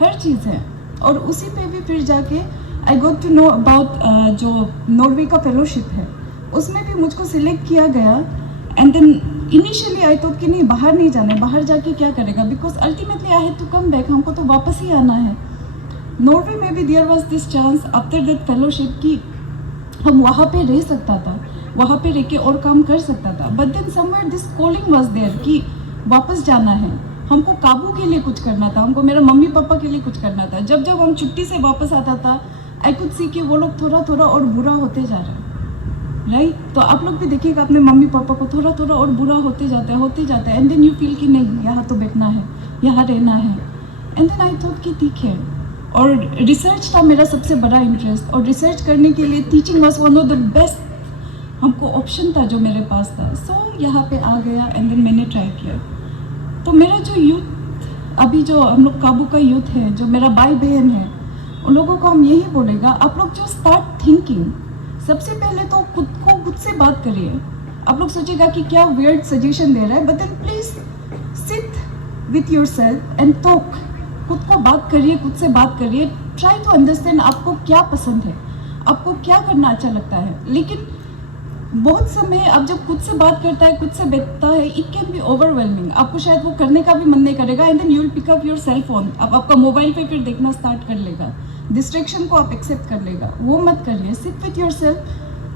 हर चीज़ है। और उसी पे भी फिर जाके I got to know about जो नॉर्वे का फेलोशिप है, उसमें भी मुझको सिलेक्ट किया गया। And then initially I thought कि नहीं, बाहर नहीं जाना है, बाहर जाके क्या करेगा, because ultimately I had to come back, हमको तो वापस ही आना है। नॉर्वे में भी there was this chance after that fellowship कि हम वहाँ पे रह सकता था, वहाँ पे रह के और काम कर सकता था। But then somewhere this calling was there कि वापस जाना है, हमको काबू के लिए कुछ करना था, हमको मेरा मम्मी पापा के लिए कुछ करना था। जब जब हम छुट्टी से वापस आता था, आई कुड सी कि वो लोग थोड़ा थोड़ा और बुरा होते जा रहे हैं, राइट? तो आप लोग भी देखिएगा अपने मम्मी पापा को, थोड़ा थोड़ा और बुरा होते जाता है। एंड देन यू फील कि नहीं, यहाँ तो बैठना है, यहाँ रहना है। एंड देन आई थॉट कि ठीक है। और रिसर्च था मेरा सबसे बड़ा इंटरेस्ट, और रिसर्च करने के लिए teaching was one of the best हमको ऑप्शन था जो मेरे पास था। सो यहाँ पे आ गया एंड देन मैंने ट्राई किया। तो मेरा जो यूथ, अभी जो हम लोग काबू का यूथ है, जो मेरा भाई बहन है, उन लोगों को हम यही बोलेगा, आप लोग जो स्टार्ट थिंकिंग, सबसे पहले तो खुद से बात करिए। आप लोग सोचेगा कि क्या वियर्ड सजेशन दे रहा है, but then please sit with yourself and talk. खुद को बात करिए, खुद से बात करिए। ट्राई टू अंडरस्टैंड आपको क्या पसंद है, आपको क्या करना अच्छा लगता है। लेकिन बहुत समय आप जब खुद से बात करता है, खुद से बैठता है, इट कैन बी ओवरवेलमिंग। आपको शायद वो करने का भी मन नहीं करेगा। And then you will pick up your cell phone, अब आपका मोबाइल पे फिर देखना स्टार्ट कर लेगा, डिस्ट्रैक्शन को आप एक्सेप्ट कर लेगा। वो मत करिए। Sit with your self,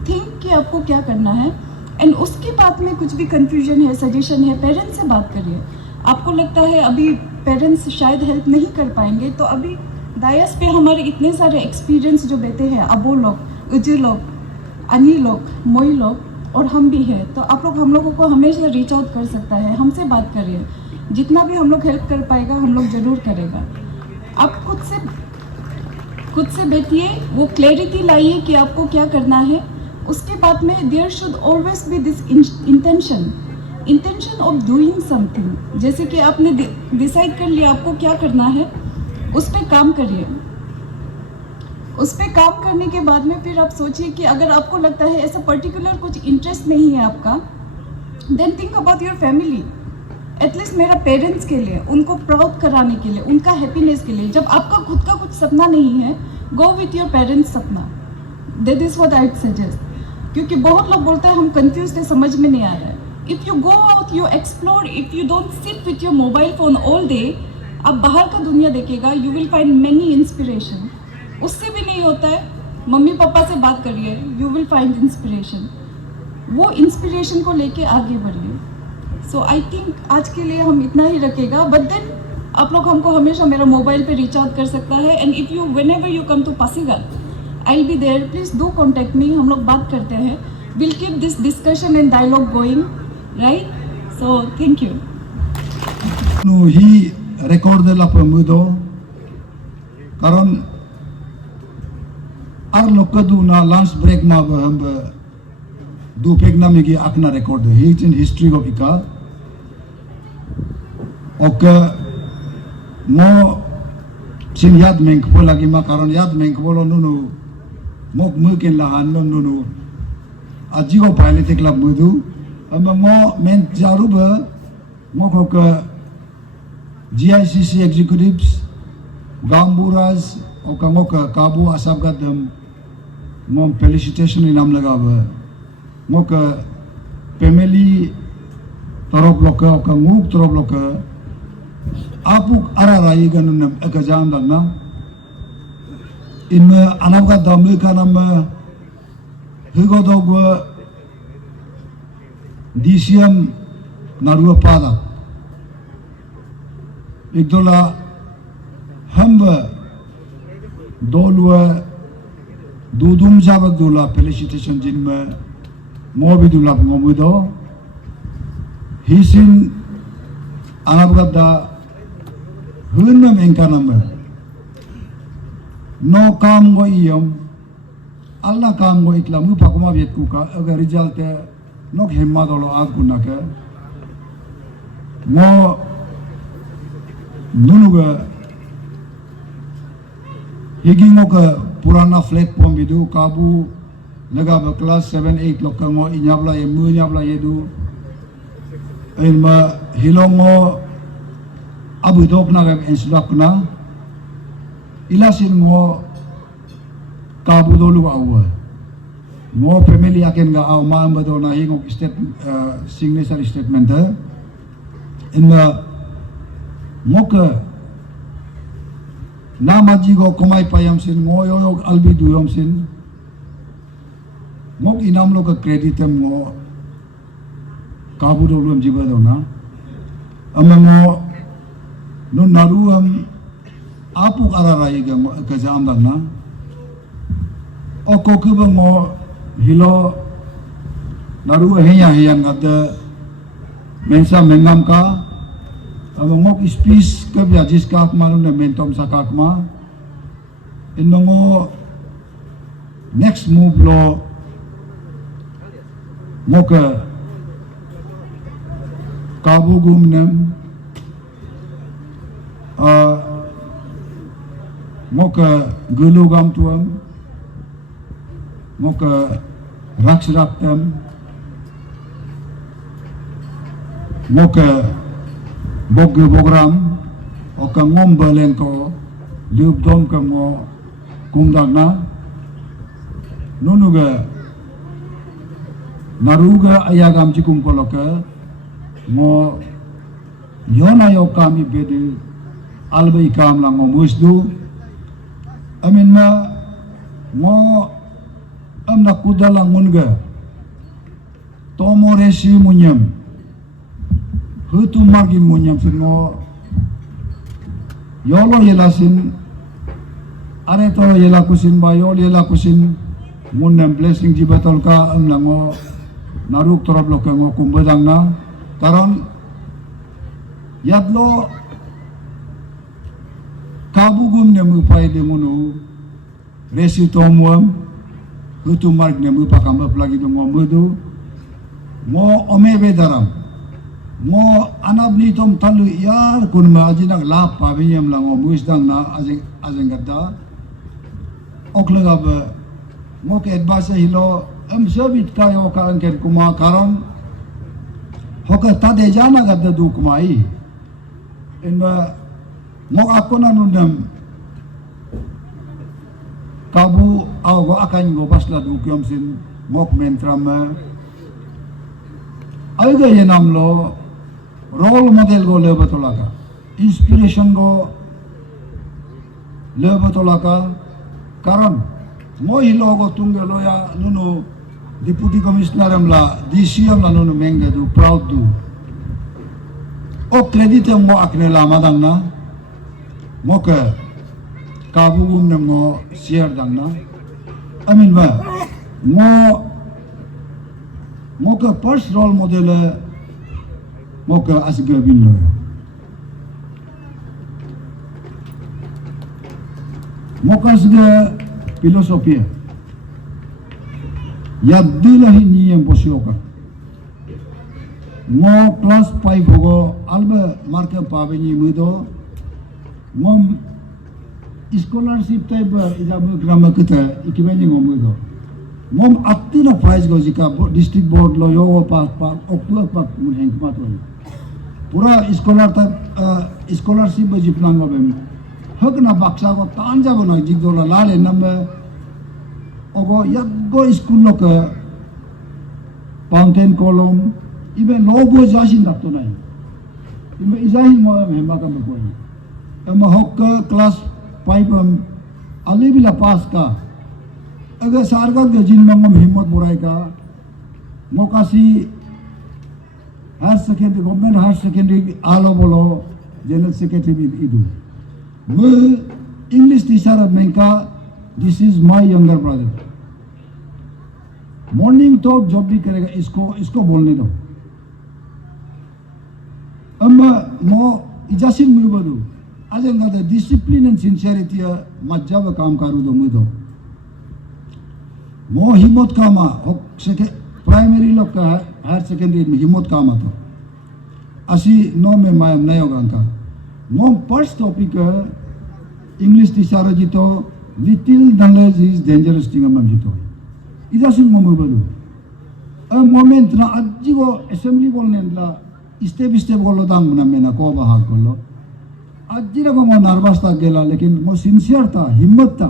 think कि आपको क्या करना है। एंड उसके बाद में कुछ भी कन्फ्यूजन है, सजेशन है, पेरेंट्स से बात करिए। आपको लगता है अभी पेरेंट्स शायद हेल्प नहीं कर पाएंगे, तो अभी दायस पे हमारे इतने सारे एक्सपीरियंस जो बैठे हैं, अबो लोग, उजू लोग, अनी लोग, मोई लोग, और हम भी हैं। तो आप लोग हम लोगों को हमेशा रीच आउट कर सकता है, हमसे बात करिए। जितना भी हम लोग हेल्प कर पाएगा हम लोग ज़रूर करेगा। आप खुद से बैठिए, वो क्लैरिटी लाइए कि आपको क्या करना है। उसके बाद में there should always be this intention of doing something. जैसे कि आपने डिसाइड कर लिया आपको क्या करना है, उस पर काम करिए। उस पर काम करने के बाद में फिर आप सोचिए कि अगर आपको लगता है ऐसा पर्टिकुलर कुछ इंटरेस्ट नहीं है आपका, then think about your family. At least मेरा पेरेंट्स के लिए, उनको प्राउड कराने के लिए, उनका हैप्पीनेस के लिए। जब आपका खुद का कुछ सपना नहीं है, गो विथ योर पेरेंट्स सपना। That is what I suggest. क्योंकि बहुत लोग बोलते हैं हम कंफ्यूज थे, समझ में नहीं आ रहा है। If you go out, you explore, if you don't sit with your mobile phone all day, आप बाहर का दुनिया देखेगा, you will find many inspiration. उससे भी नहीं होता है, मम्मी पापा से बात करिए, यू विल फाइंड इंस्पिरेशन। वो इंस्पिरेशन को लेके आगे बढ़िए। सो आई थिंक आज के लिए हम इतना ही रखेगा। बट देन आप लोग हमको हमेशा मेरा मोबाइल पे रिच आउट कर सकता है। And if you whenever you come to Pasighat, I will be there, please do contact me. हम लोग बात करते हैं, will keep this discussion and dialogue going, right? So thank you. ही record la pemudo karon ar lokadu na lunch break ma ba du pegna migi akna record he in history of ika ok mo sin yad meng ko lagi ma karon yad meng ko lo nunu mok muken la han nunu aji ko politic la mudu ama mo men jaruba mo ko GICC executives, Gamburas, oka ngoka kabu asab gadam, ngom felicitation inam lagawa, ngoka family torok loka, oka nguk torok loka, apuk ararai ganunam ekajam dagna, inme anam gadam kanam higodogwa DCM narua pada. Ikdola hamba dolwa dudum jabak dola felicitation jinma mobi dola ngomudo hisin anabgada hunam enkanamba no kam go iyam alla kam go iklamu pakuma vietku ka agar result nok himma dolo ad kunaka no nunuga higingo ka purana platform bidu kabu laga ba class 7 8 lokango inyabla ye mu nyabla yedu elma hilongo abu dok na ga enslakna ilasin ngo kabu dolu awa mo family aken ga aw ma ambado na hingo state signature statement inma moka namaji go komai payam sin ngoyo albi duyom sin mok inam lo ka creditem ngo kabu dolum jibadona amango no naruam apu ararai ga ka jam dagna oko kubango hilo naru heya heya ngada mensa mengam ka among speech ke biajis ka malum na mentom sakakma inongo next move lo moka kabu gumnem moka gulu gam tuam moka raksraktam moka bogge program oka ngombalen ko liubdom ka mo kumdagna nunuga naruga ayagam jikum koloka mo yona yo kami bede albai kam lang mo musdu amin ma mo amna kudalang munga tomo resi munyam hutu margi munyam singo yolo yelasin are to yelakusin ba yol yelakusin munyam blessing jibatol ka amlango naruk torop lokango kumbadang na karon yadlo kabugum ne mupai de munu resi tomuam hutu marg ne mu pakamba plagi dongo mudu mo omebe daram mo anab ni tom talu yar kun ma ajinak la pabiyam la mo musdang na ajeng gada oklaga ba mo ke advise hilo am servit kayo ka angker kuma karon hoka tade jana gadda du kumai inma mo ako na nundam kabu ago akan go basla du kyom sin mok mentrama alga yenam lo role model go leba tolaka inspiration go leba tolaka karon mo hilo go tungge loya nuno Deputy Commissioner amla DC amla nono mengga du proud du o credit mo akne la madang na mo ke kabu gum mo share dang na amin ba mo ke first role model mo ke asga bin lo mo ke asga filosofi Yaddilah ini yang posioka. Mo kelas 5 hogo alba marka paveni mudo. Mo scholarship type ijamu grama kita ikibeni ngomudo. Mo atina prize go jika district board lo yo pa oktu pa mun pato. Pura scholarship bajipna ngobem. Hak na baksa go tanja go na jigdola lale namme ogo yaggo school lo ke fountain column ibe logo jasin dakto nai ibe izahin mo hemba ka bekoi ema hokka class 5 ali bila pass ka agar sarga ge jin mangam himmat burai ka mokasi higher secondary government higher secondary alo bolo general secretary idu me English teacher menka this is my younger brother morning तो job भी करेगा इसको बोलने दो अम्मा मो इजासिन मुबदु आज अंगा डिसिप्लिन एंड सिंसियरिटी मज्जा व काम करू दो मुदो मो हिम्मत कामा प्राइमरी लोग का हायर सेकेंडरी में हिम्मत कामा तो असी नो में माय नयो गंका मो फर्स्ट टॉपिक इंग्लिश टीचर जी तो little knowledge is dangerous thing um जी तो इजासिन मोमो बदु मोमेंट ना अज्जी को असेंबली बोलने ला स्टेप स्टेप बोलो दांग ना मेना को बाहर बोलो अज्जी ना को मो नर्वस था गेला लेकिन मो सिंसियर था हिम्मत था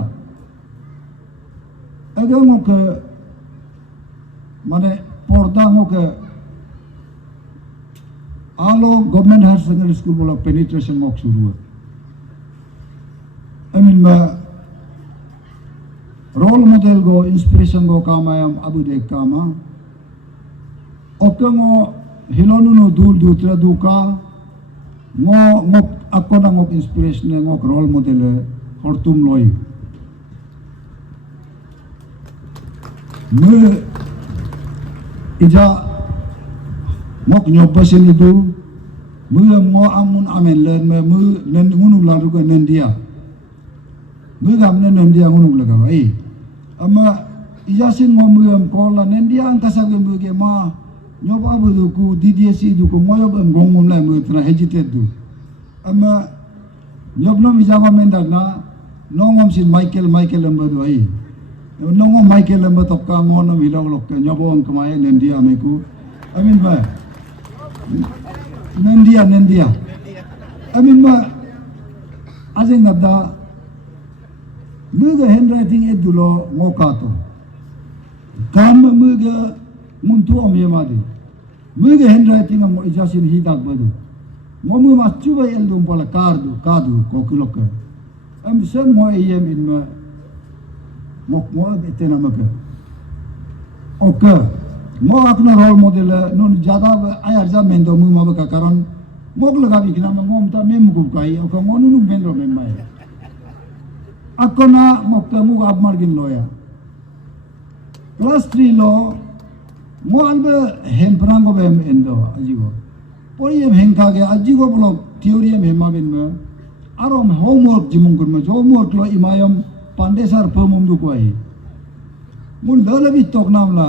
अगर मो के माने पर्दा मो के आलो गवर्नमेंट हायर सेकेंडरी स्कूल बोलो पेनिट्रेशन मो शुरू है I mean role model go inspiration go kama yam abu de kama okango hilonu no dul dutra duka ngo akona ngo inspiration ngo role model hortum loi me ija ngok nyobasin itu mo amun amen len me nen ngunu laru go nendia me gamne nendia ngunu laga ai ama ijasin ngomuyam kola nendia angkasa gembuge ma nyoba budu ku DDSC du ku moyo bam gongom la mu tra hesitate du ama nyobno mijawa mendagna nongom sin Michael ambedu ai nongom Michael ambe tokka ngono milaw lokke nyobo ang kamaye nendia meku amin ba nendia amin ma azin nabda muga handwriting edulo ngokato kam muga muntu omyemadi muga handwriting am ijasin hidak badu momu machuba eldum pola kadu kokiloka am sen mo ayem in ma mo betena maka oka mo akna role model nun jada ayar ja mendo mu mabaka karon mok lagabi kina ngom ta mem gu kai oka ngonu nu mendo memai akona mokkamu abmargin loya class 3 lo mo albe hemprango bem endo ajigo poriyem henka ge ajigo blo theory em hemabin me arom homework jimungun me homework lo imayam pandesar pemum du koi mun dalabi toknamla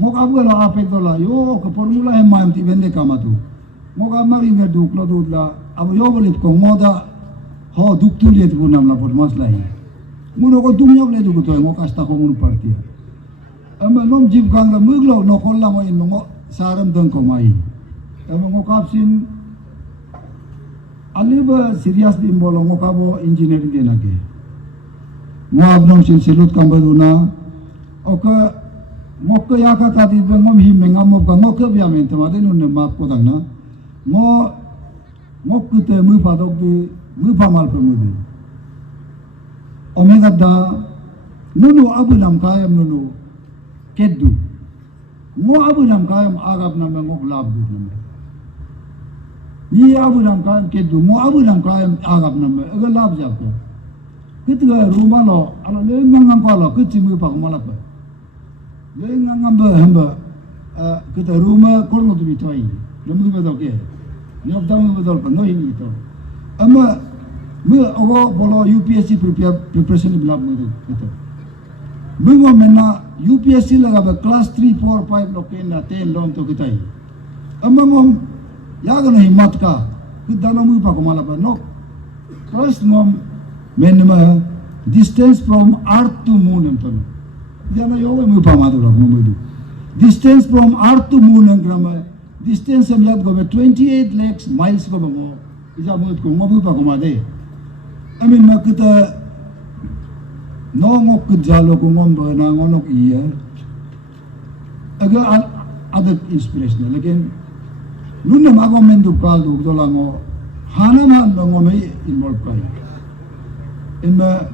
mok abgalo apetola yo ko formula hemayam ti bende kamatu mok amaringa du klo dudla abu yo bolit ko moda ho duktu lihat pun namla por mas lain muno ko dumyok le du to ngo kasta ko mun partia ama nom jib kang la muglo no kolla mo in mo saram deng komai. Ngokap sin aliba serius di mbolo ngokabo engineering dia nage. Ngabnom sin silut kambaduna. Oka ngoka yaka kati bengom hi mengamo ka ngoka biamen temade nunne map kodangna. Ngok kute mu padok di mu pamal pemudu. Omega da nunu abu nam kayam nunu keddu. Ngo abu nam kayam agap nama ngok labdu nama. Ni abu nam kayam keddu. Ngo abu nam kayam agap nama. Aga lab jabka. Ketika rumah lo, ala lengang kalau kecimu pak malap. Lengang hamba kita rumah korang tu bitoi. Namun betul ke? Ni apa tahu betul kan? No ini itu. Ama awak bolo UPSC preparation belum betul. Mengo mena UPSC laga kelas 3, 4, 5 lo kena 10 dom tu kita. Ama ngom ya kan himmat ka. Kita namu pak malap. No. First ngom menema distance from earth to moon empon. Jana yoga mu pamadu rak mu. Distance from earth to moon engrama. Distance sem yad go 28 lakhs miles go mo. Ija mu ko ngobu pa ko made. Amin ma kita no ngok jalo ko ngom ba na ngonok iya. Aga adat inspirational lekin nunna mago mendu kal du dolango hana man ngomai involve kai. Inma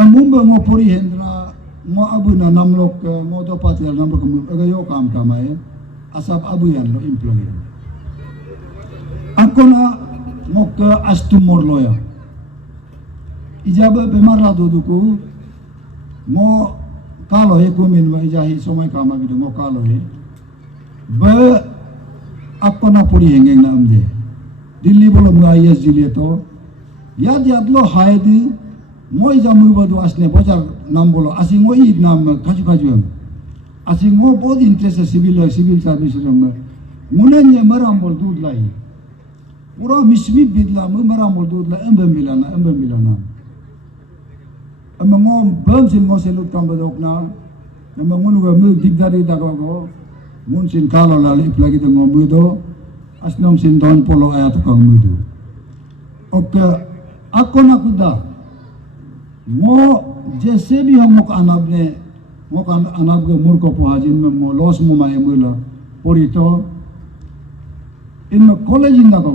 amumba ngo pori hendra ngo abu na namlok ngo do patrial namlok aga yo kam kamai asap abu yan lo employee ako na ngo ka astumor loya ijaba bemar la duduku ngo kalo he kumin ma ijahi somai kama bidu ngo kalo he ba ako na pori hengeng na amde Delhi bolo mga IS Julieto yad lo haidi moi jamu badu asne bojar nam bolo asing moi nam kaju asing ngo bod interest civil service ram munanya maram bol dud lai pura mismi bidla maram bol dud la embe milana amang bam sin ngo selut kam badok na amang ngunu ga mu digdari dago mun sin kalo la lagi de ngo mudo asnom sin don polo ayat kang mudo oke ako na kuda mo जैसे भी हम मुक अनाब के मूर्ख को हाजिर में मो लॉस मो माये मुला पड़ी तो इनमें कॉलेज इंदा को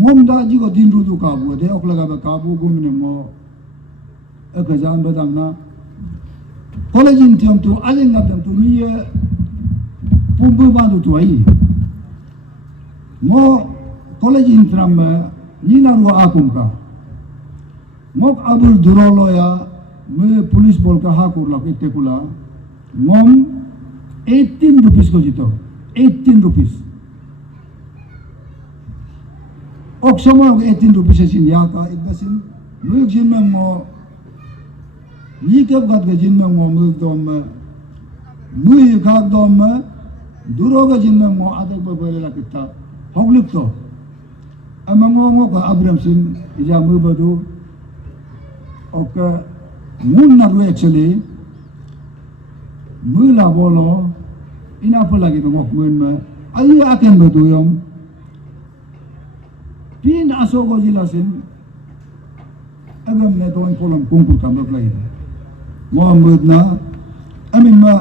मोम दाजी को दिन रुदु काबू दे ओक लगा काबू गुमने मो एक जान बदांगना कॉलेज इन तियम तो आजेंगा तम तो नी पुंबु बांधु तो आई मो कॉलेज इन त्रम में नी ना रुआ आकुम का मोक अबुल दुरोलोया मैं पुलिस बोल का हाँ कुरला कितने कुला मोम 18 रुपीस को जीतो 18 रुपीस ओक्समो 18 रुपीस ऐसी निया का एक बसिन मुझे जिन में मो ये कब गद के जिन में मो मुझे गाग दो में दूरों के जिन में मो आदक बबले ला कितना होगलिक तो अमंगो का अब्रम सिन इजा मुझे बदू okay mun naru actually mula bolo ina pa lagi ngok mun ma ayi aken beduyom pin aso go jilasin agam ne don kolam kumpul kam lagi Muhammad na amin ma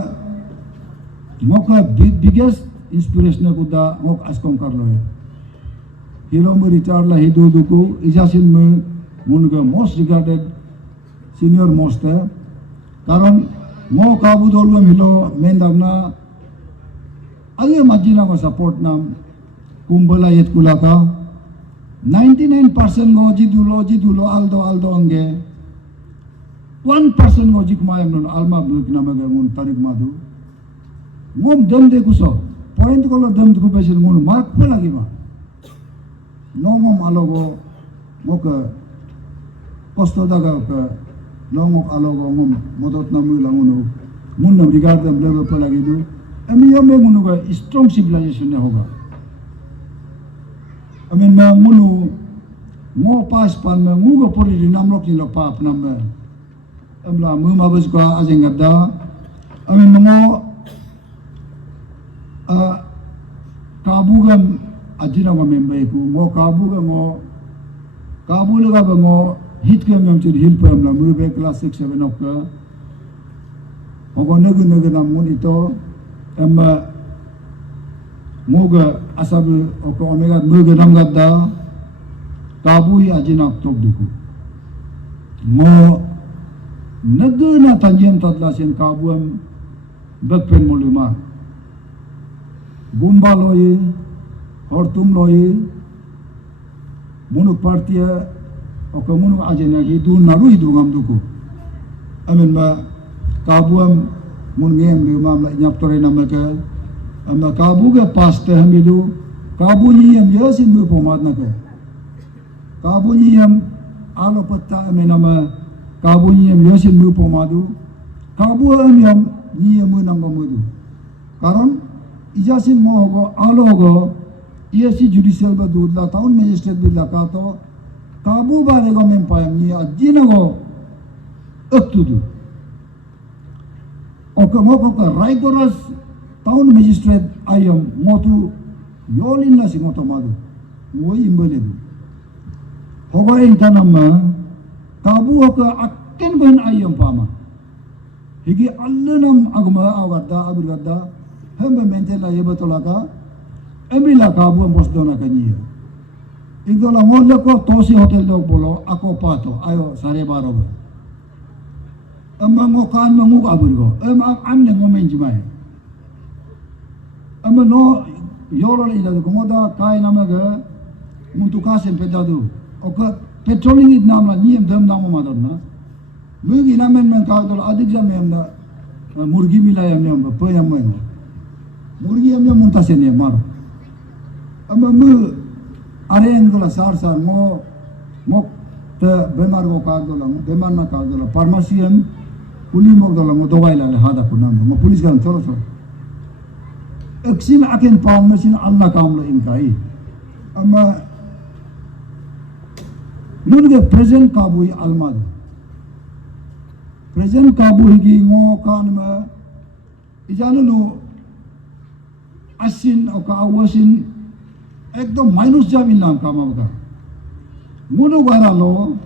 ngoka biggest inspiration ko da ngok askom karlo hero mo retire la hidu duku ijasin me munuga most regarded senior most है कारण मो काबू दोलगम हिलो main दगना अगे मजीना को support नाम कुंबला येत कुला का 99% गो जिदुलो आल्दो अंगे 1% गो जिक मायम नो अल्मा बुक नाम के मुन तारिक मादु मोम दम दे कुसो पॉइंट को लो दम को पेशल मुन मार्क पे लगी मा नो मोम आलोगो मोक कस्तो दागा का nongok alogo ngom modot namu languno munam regard them level पर लगी दो अमी यो में मुनु का strong civilization ने होगा अमीन में मुनु मो पास पान में मुगो परी नाम लोग निलो पाप नाम में अमला मु माबस का अजेंगदा अमीन मो kabugan ajina ngo member ku ngo kabugan ngo kabulaga ngo hit ke mem chud hil pam la mu be class 6 7 ok ogo negu namun ito moga asabu oko omega muga namgadda kabui ajinak tok duku ngo naguna tanjem tatlasin kabuam bakpen muluma bumba loyi hortum loyi munuk partia oko munuk ajena hidu naru hidu ngam duku amin ba kabuam mun ngem luma la nyap tore namaka ama kabu ga paste hamidu kabu niyam yasin bu pomat naka kabu niyam alo patta ame nama kabu niyam yasin bu pomadu kabu am niyam nangam mudu karon ijasin mo go alo go ESC judicial ba dudla town magistrate bi lakato kabu bare go mem payam ni ajina go aktudu oka moko ka rigorous town magistrate ayam motu yolin la si moto madu moi imbele du hoga intanama kabu oka akken ben ayam pama higi allenam agma agadda abirgadda hembe mentela yebatolaka emila kabu bos dona kanyi idola ngolle ko tosi hotel dog bolo ako pato ayo sare baro amma ngokan manguk abirgo amne ngomen jimai amma no yolo ida ko moda kai namaga muntu kasen pedadu oka petrolling id namla niem dam namo madarna mugi namen men ka dol adik jamem na murgi milayam ne amba payam men murgi amya muntasen ne maro amma mu areng dola sar mo te bemar go ka dola bemar na ka dola farmasiam kuli mo dola mo dawai la hada kunam mo pulis gan choro eksim akin paum mesin Allah kamla inkai amma nunge present kabui almad present kabui gi ngo kan ma ijanu no asin o ka awasin ekdom minus jam ilang kama baka munu gara lo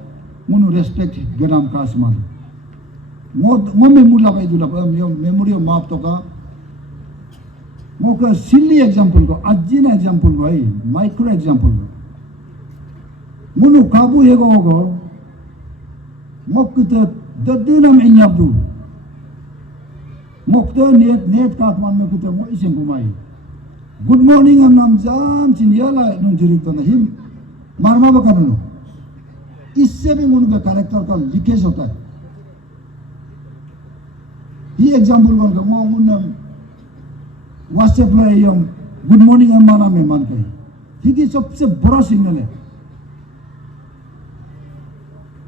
munu respect ganam kasman mo memula kai dula memory map to ka mo ka silly example ko ajina example ko ai micro example ko munu kabu hego go mo kita dadunam inyabdu mo kita net katman mo kita mo isim kumai good morning am nam jam chindiala nun jirik to nahi marma bakanu इससे भी उनका character का leakage होता है ये example बन का वो उन व्हाट्सएप में ये गुड मॉर्निंग अम्मा में मान कही ये सबसे बड़ा सिग्नल है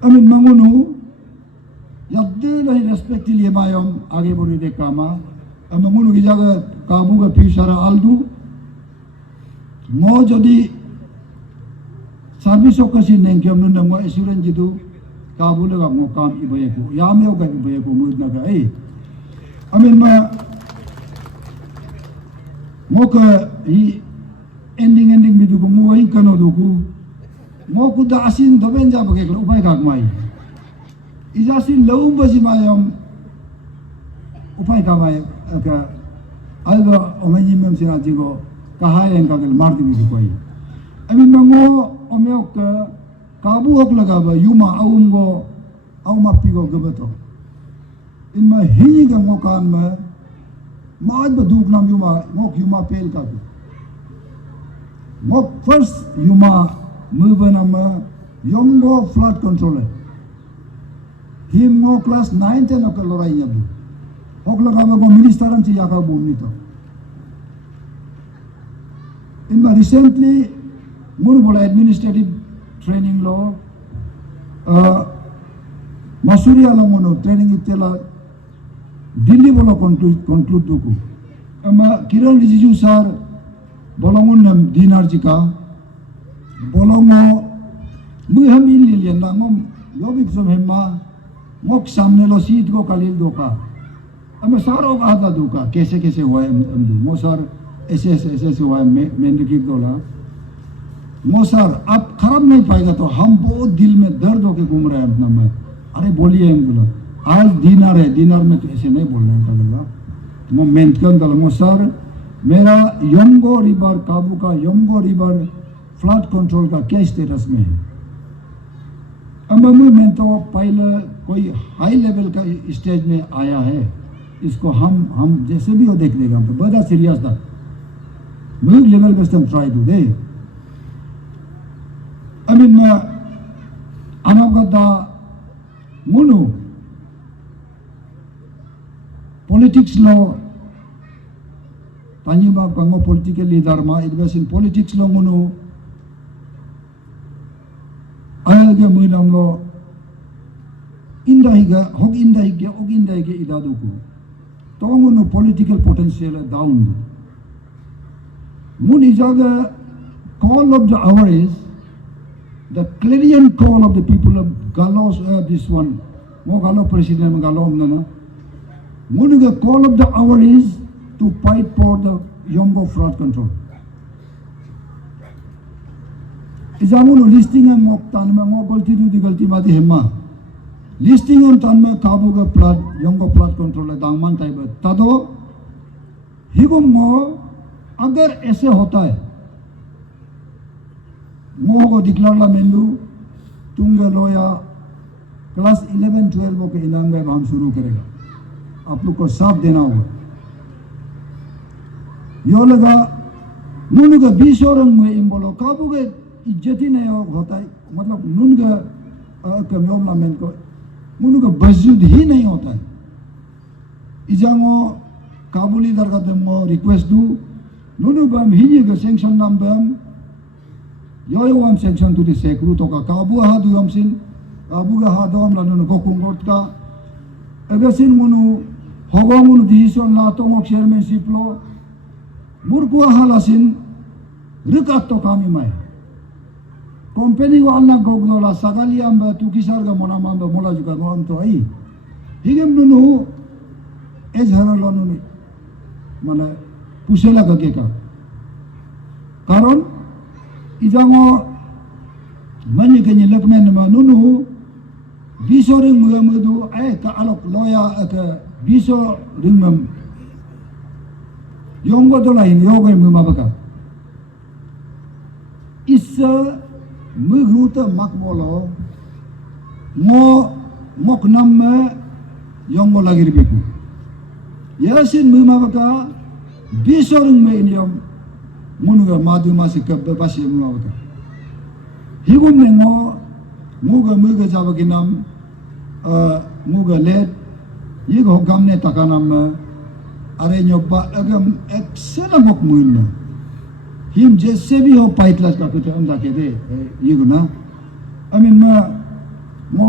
अमीन मंगुनु यद्दे नहीं रेस्पेक्ट लिए मायम आगे बढ़ी दे कामा मंगुनु की जगह काबू का फ्यूचर आलदू मो जदी सर्विस ओकसी नेंक्यम नु नंगो एश्योरेंस जिदु काबू लगा मो काम इबयको यामे ओका इबयको मुदना का ए अमीन मा मोका ही एंडिंग बिदु को मो ही कनो दुकु मो कुदा असिन दोबेन जा बके उपाय काक माई इजासिन लउम बजी मायम उपाय का माय का algo omenyi mem sina jigo kahayen ka gel mardi bi koy amin mango omeok kabu ok laga ba yuma aumgo auma pigo gabato inma hini ga mokan ma maad ba duk nam yuma pel ka mok first yuma mubana ma yomgo flood controller him mo class 9 10 ok lorai yabu ok laga ba ministeran si yaka bumni to inma recently Murbola administrative training law Masuria lamono training itela Delhi bolo conclude duku ama Kiran Rijiju sir bolongun nam dinar jika bolongo mu ham illian na ngom yobi som hemma mok samne lo seat ko kalil doka ama saro ga da duka kese hoy amdu mo sir ऐसे हुआ है मैंने की बोला मो sir आप खराब नहीं पाएगा तो हम बहुत दिल में दर्द होके घूम रहे हैं अपना में। अरे बोलिए हम बोला आज डिनर है, डिनर में तो ऐसे नहीं बोल रहे हैं बोला मो मेंशन कर मो सर मेरा यंगो रिवर काबू का यंगो रिवर फ्लड कंट्रोल का क्या स्टेटस में है। अब मैं तो पहले कोई हाई लेवल का स्टेज में आया है, इसको हम जैसे भी हो देख लेगा तो बड़ा सीरियस था मिड लेवल पे ट्राई टू दे I mean anagada munu politics lo tanya ba kango political leader ma in politics lo munu ayage munam lo indaiga hog indaiga idadu ko to munu political potential down mun ijaga call of the hour is the clarion call of the people of Galos, this one, mo Galo president Galo na. The call of the hour is to fight for the Yongo fraud control. Izamuno listing ang mok tan mo galti du di galti ma di hemma. Listing ang tan me kabu ga flood Yongo flood control है दांगमान type है तदो हिगुम मो अगर ऐसे होता है मोह को डिक्लेयर ला मेंदू तुंगे लोया क्लास 11-12 के इलाम में हम शुरू करेगा आप लोग को साफ देना होगा यो लगा नून का 20 और में इन बोलो काबू के इज्जत ही नहीं होता है मतलब नून का कमियों ला मेन को नून का बजूद ही नहीं होता है इजामो काबुली दरगाह दमो रिक्वेस्ट दू नून बम ही का सैंक्शन नाम बम yo am sanction to the sekru to ka kabu ha du am sin kabu ga ha do am la no ko kungot ka agasin munu hogo munu decision la to mok chairmanship lo murku ha la sin rikat to kami mai company wa alla gogdo la sagali am ba tu kisar ga mona am ba mola juga no am to ai higem nu ez hara lo nu mane pusela ga ke ka karon इजामो मन्य के नि लकमेन मा नुनु बिसो ring मुदु ए का अलक लोया का बिसो ring मम योंगो तो line योगो मुमा बका इस मुगुत मकबोलो मो मोकनम में योंगो लगिर बिकु यासिन मुमा बका बिसो रिंग में इनियम मुनुगा माधुमा से कब बासी मुआवता हिगुम ने मुगा जाबकी नाम मुगा लेट ये को गम ने तका नाम अरे न्योबा अगम एक्सेल मक मुइना हिम जैसे भी हो पाइटलास का कुछ अंदा के दे ये गुना आई मीन मो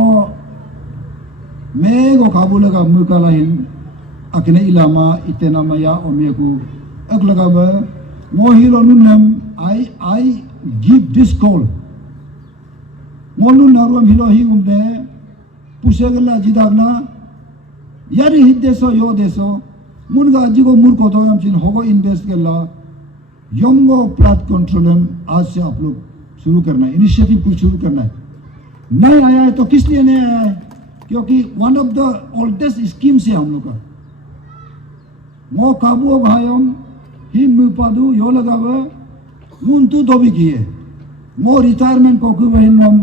मैं को काबुल का मुका लाइन अकने इलामा इतना मया ओमेकु अगलगा Mohilo nunam I give this call. Monu naruam hilo higum de pusegala jidagna yari hiddeso yo deso munga ajigo murko to हम चिन होगो इन्वेस्ट करला यंगो फ्लड कंट्रोल आज से आप लोग शुरू करना है इनिशिएटिव कुछ शुरू करना है नहीं आया है तो किस लिए नहीं आया है क्योंकि one of the oldest schemes है हम लोग का मो काबू भाइयों ही मुपादू यो लगावे मुंतु दोबी किए मो रिटायरमेंट को कुछ बहन हम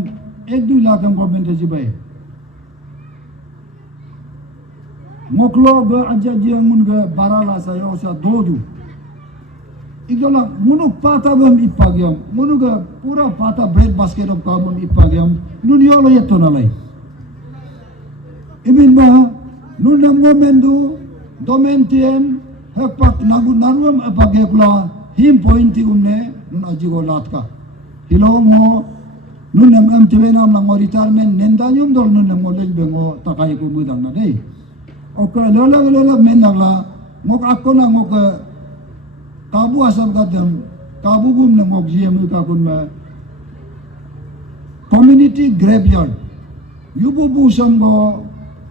1-2 लाख हम गवर्नमेंट जी भाई मोकलो ब अजज मुनगा 12 लाख सा यो सा दो इगला मुनु पाता बम इपाग्यम मुनुगा पूरा पाता ब्रेड बास्केट ऑफ कार्बन इपाग्यम नुनियो लो ये तो ना लाई इबिन बा नुनमो मेंदू दोमेंटियन हेपक नागु नारुम अपगेकुला हिम पॉइंटी उमने नुन अजिगो लाटका हिलोमो नुनम एम टिवेनाम नंगो रिटायरमेंट नेंदायुम दल नुनमो लेबेंगो तकाय को मुदां ना दे ओके लोला मेनला मोक आकोना मोक काबू असर का दम काबू गुम ने मोक जीएम का कुन में कम्युनिटी ग्रेवयार्ड युबो बुसंगो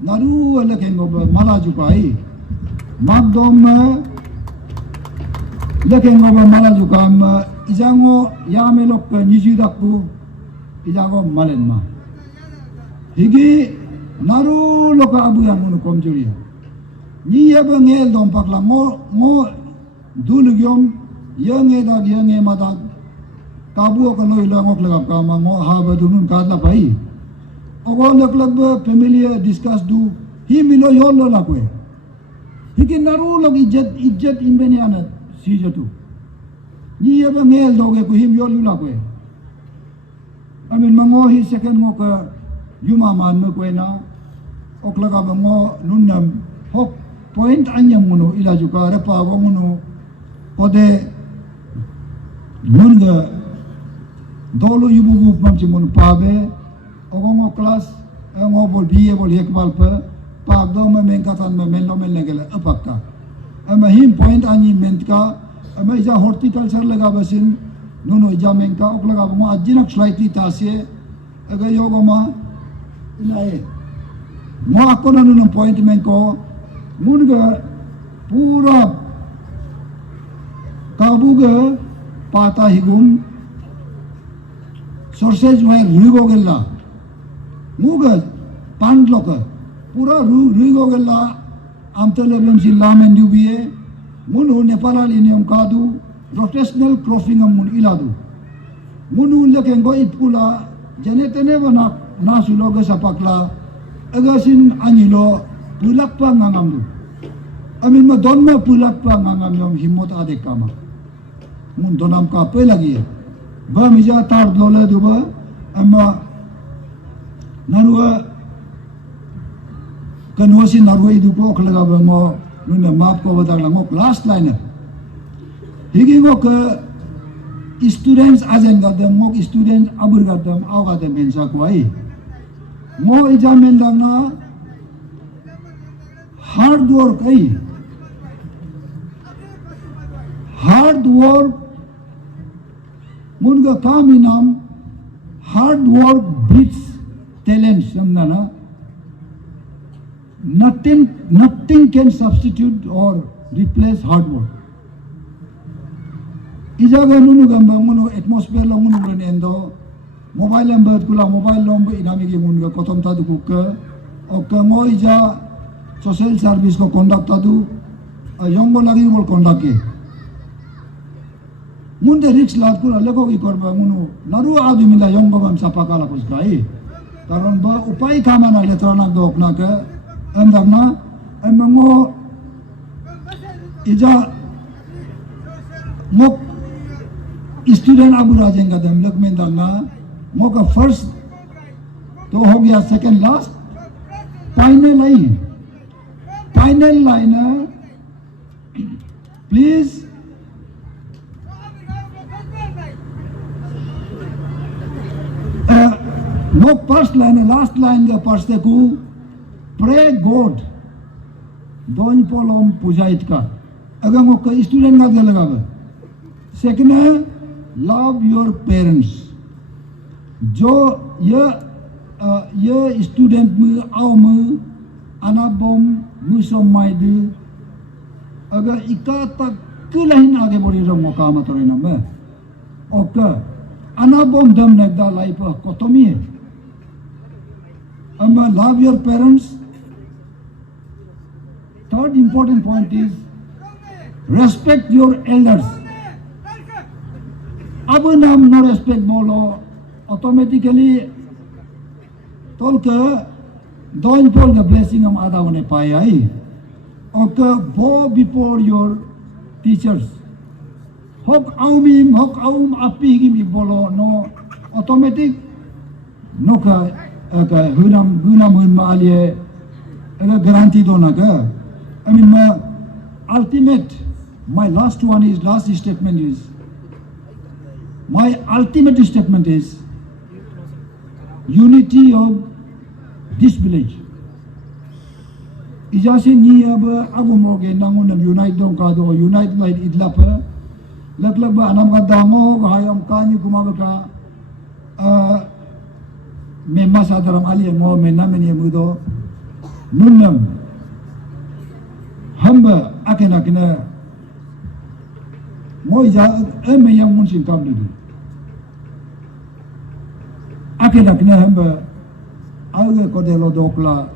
नारू अलकेंगो मला जुपाई मागदोम Lagi ngoba malah juga ijango ya melok niji dakku ijango malen ma. Higi naru loka abu yang munu komjuri. Ni ya bangel dompak la mo dulu giom yang madak kabu ko loi langok lagap ka ma ngo ha ba dunun ka la pai. Ogo lak familiar discuss du hi milo yolo la ko. Higi naru log ijat imbeni anat si jatu. Ni ya bangel doge ko him yolo la ko. Amin mango hi second ngo ka yuma man me ko na oklaga bango nunnam hok point anyam ngono ila juga repa ngono ode nunga dolo yubu pamchi mon pabe ogongo class ngo bol biye bol yekbal pa pa do ma men katan ma men lo men legela apakka ama him point anyi mentka ama ja horticulture laga basin nuno ja menka oklaga mo ajinak slightly tasie aga yogoma ilae mo ako na nung appointment ko munga pura kabuga pata higum sources where rugo gella muga pandloka pura rugo gella amtelebem silla mendubiye munu nepala linium kadu rotational cropping mun iladu munu lekengo ipula janetene bana nasuloga sapakla agasin anilo pulak pa ngangam du amin ma don ma pulak pa ngangam yom himmot ade kama mun donam ka pe lagi ba mija tar dole du ba amma narua kanwasi narua idu ko khlaga ba ngo nuna map ko badang ngo last line higi ngo ka students ajen gadam ngo student abur gadam aw gadam bensa ko ai mo examen dana hard work munga kaminam hard work beats talent samnana nothing can substitute or replace hard work ijaga nunu gamba ngono atmosphere lo ngono endo mobile number kula mobile number inami gi mun ga kotom ta du ka o ka ngoi ja social service ko conduct ta du yongo lagi bol conduct ke mun de risk lat kula leko gi korba munu naru adumi la yongo bam sapa kala kus gai karon ba upai kamana letrana dok na ka andamna amango ija mok student abu rajenga dem लगमें दाना मौका first तो हो गया second last final line please no first line last line का first को pray God दोन पोलम पूजा इतका अगर वो कोई स्टूडेंट का लगा सेकंड है लव योर पेरेंट्स जो ये स्टूडेंट में आओ में अनाबम मुसम्माई दे अगर इका तक कुलहीन आगे बढ़ी रहा मौका मत रहे ना मैं ओके अनाबम दम नगदा लाइफ कोतमी है अम्मा love your parents third important point is respect your elders अब नाम no respect बोलो automatically तोल के दोन पोल के blessing हम आधा होने पाए आई और के bow before your teachers हक आउम आपी ही बोलो no automatic no का गुनाम हुन मालिए अगर guarantee दो ना का I mean my last ultimate statement is unity of this village. Ijasi ni abu moge nangunam unite dong kado unite like idlapa lag ba anam ka dango gayam kani kumaga ka memma sadaram ali mo menna meni mudo nunnam hamba akena moi ja me yang mun sin kam du akena kena hamba alge ko de lo dokla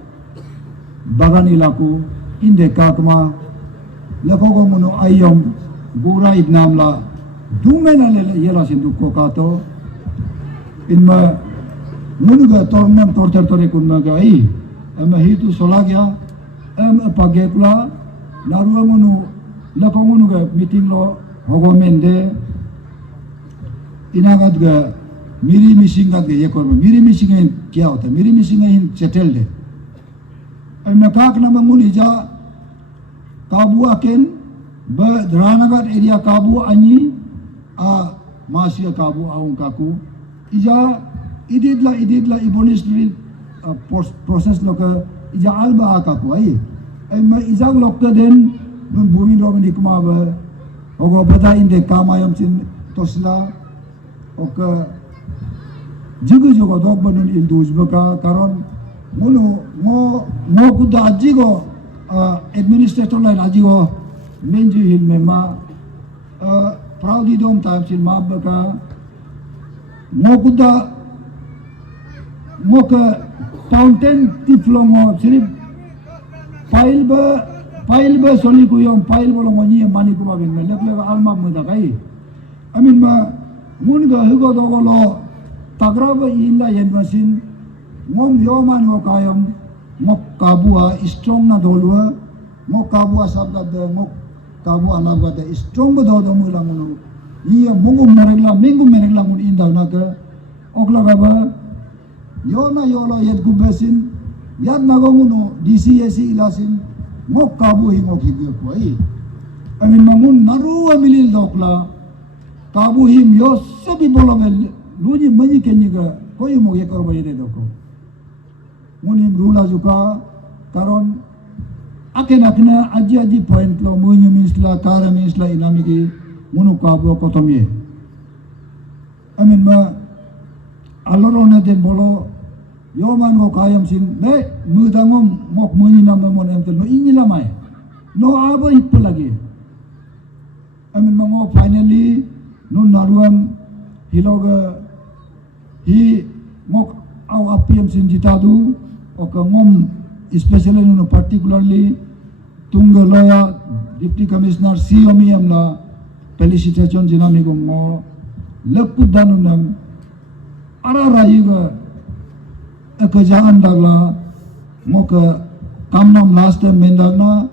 bagani laku inde kakma lako ko muno ayom gura idnam la dumena le yela sin du ko kato inma munuga tormem torter tore kunna gai ama hitu solagya am apagepla narua munu lako munu ga meeting lo hogomende inagat ga miri missing ga ye korba miri missing है क्या होता है miri missing है settled है ama kak nama muni ja kabu aken ba dranagat area kabu ani a masih kabu aung kaku ija ididla evolutionary process loka ija alba akaku ai ma ija lokka den nun bumi ro ni kuma ba ogo bada inde kamayam chin tosla oka jugu dog banun indus baka karon mono mo kuda ajigo administrator line ajigo menju hil mema proudly dom time chin ma baka mo kuda mo ka fountain tiflongo sirip file ba soli ku yom file bolong ni mani ku ba ben lek alma muda kai amin ma mun ga hugo do lo tagraba illa yen masin ngom yoman ho kayam mok kabua strong na dolwa mok kabua sabda de mok kabu anabga de strong ba do mula munu iya mongum meregla mun inda na ka okla ga ba yona yola yet gubesin yat nagomuno DCSC ilasin mok kabu hi mok higu ko ai amin mamun naru amilil dokla kabu him yo sabi bolomel luji manyi kenyiga koy mok ye korba yede doko munim rula juga karon akena aji point lo munyu minsla kara minsla inamigi munu kabu kotomye amin ma alorone den bolo yoman ko kayam sin me mudangom mok muni namon entel no inyi lamai no abo hippo lagi amin mango finally nun naruam hiloga hi mok au apiem sin jitadu o ka ngom especially no particularly tunga loya deputy commissioner COMM la felicitation jinami ko mo leput danunam ara rayuga kerjaan dagla moka kamnam last time mendagna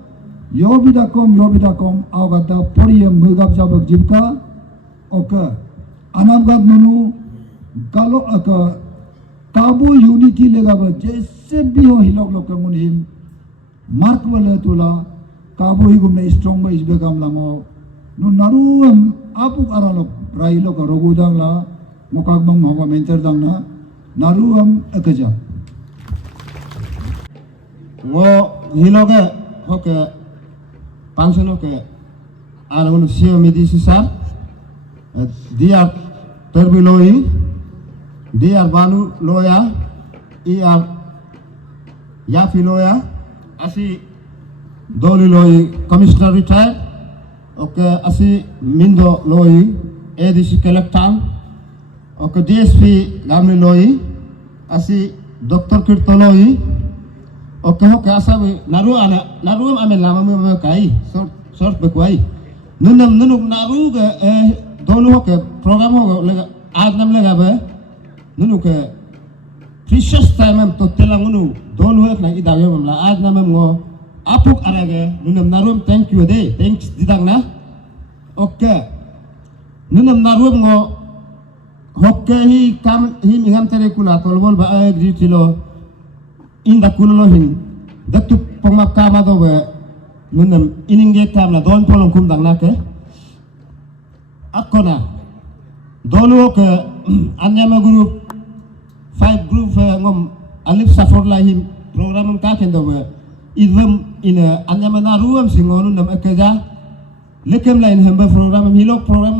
yobidakom au kata poriyam mugap jabak jibka oka anamgat nunu kalau aka kabu unity lega ba जैसे भी हो hilok lokam munhim mark wala tula kabu hi gumna strong ba isbe kam lango nu naruam apuk aralok railo ka rogudang la mokak bang mawa mentor dangna naruam akaja ngo hiloge hoke pansono ke arun sio midi sisa dia terbiloi dia banu loya ia yafi loya asi doli loi commissioner retired oke asi mindo loi ADC collector oke DSP gamli loi asi Dr. Kirtoloi oke hoke asabi naru amen lama me kai sort bekwai nunam naru ke dolu hoke program hoke lega adnam lega be nunu ke precious time am to telang nunu dolu hok na idayo mamla adnam ngo apuk arage nunam narum thank you de thanks didang na oke nunam narum ngo hokke hi kam hi mingam tere kula tolbol ba agri tilo inda kulo hin datu pangmakama do be nunam ininge kam na don polong kum dang na ke akona dolu ke anyama group 5 group ngom alif safor lahim program ka kendo be idwam ina anyama na ruam singon nunam akaja lekem lain hamba program hilok program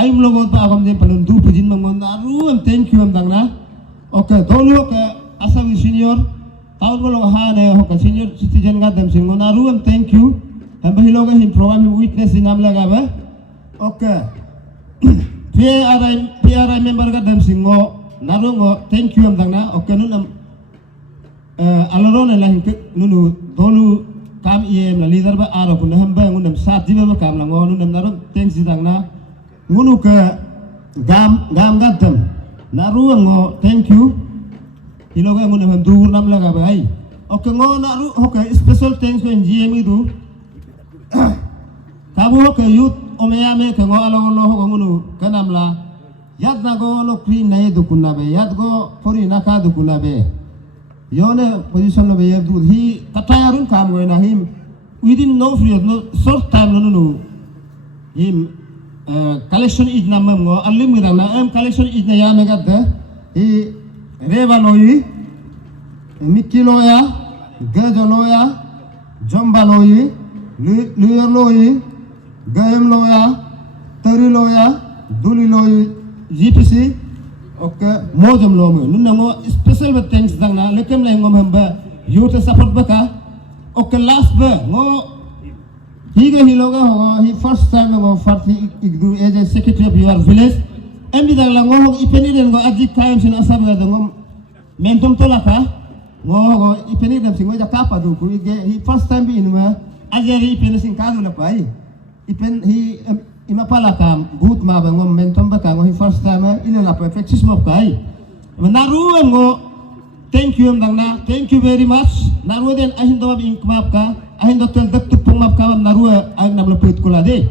ayum logot ba agam den palun du pujin mangon na ruam thank you am dang na okay dolu ke asawi senior tahun bolo ha ne ho senior citizen ga dem singon na ruam thank you hamba hiloga him program witness inam laga ba Oke. PRI member ka dam singo narungo thank you am dangna oke nunam alorone lahin ke nunu donu kam iem la leader ba aro kun hamba ngunam sat jiba ba kam la ngo nunam narum thanks dangna ngunu ke gam gatam narungo thank you iloga ngunam ham dur nam laga ba ai oke ngo naru oke special thanks ko GM itu kabu oke youth omeyame ke ngo alo lo ho ngunu kanam la yad na go no clean na edu kunabe yad go fori na ka du kunabe yone position lo be yadu hi katayarun kam go na him within no period no short time no him collection is na mam go alim na collection is na ya me gadda hi reva loyi mikiloya gadoloya jombaloyi luyaloyi gayam loya tari loya duli loyi GPC oke mojom lomo nunna mo special ba thanks dangna lekem lay ngom hamba youth support baka oke last ba ngo higa hiloga ho he first time ngo farti igdu as a secretary of your village embi dangla ngo ipeni den ngo ajik time sin asabe ngom mentum tolaka ngo ipeni dem singo ja kapa du ku ige he first time bi inma ajari ipeni sin kadu la pai ipen he imapala kam but ma ba ngom mentom ba ka ngo first time ina la perfectis mo kai naru ngo thank you dangna thank you very much naru den ahin do ba in kmap ka ahin do tel dak tu pung map ka naru ag nam la put kula de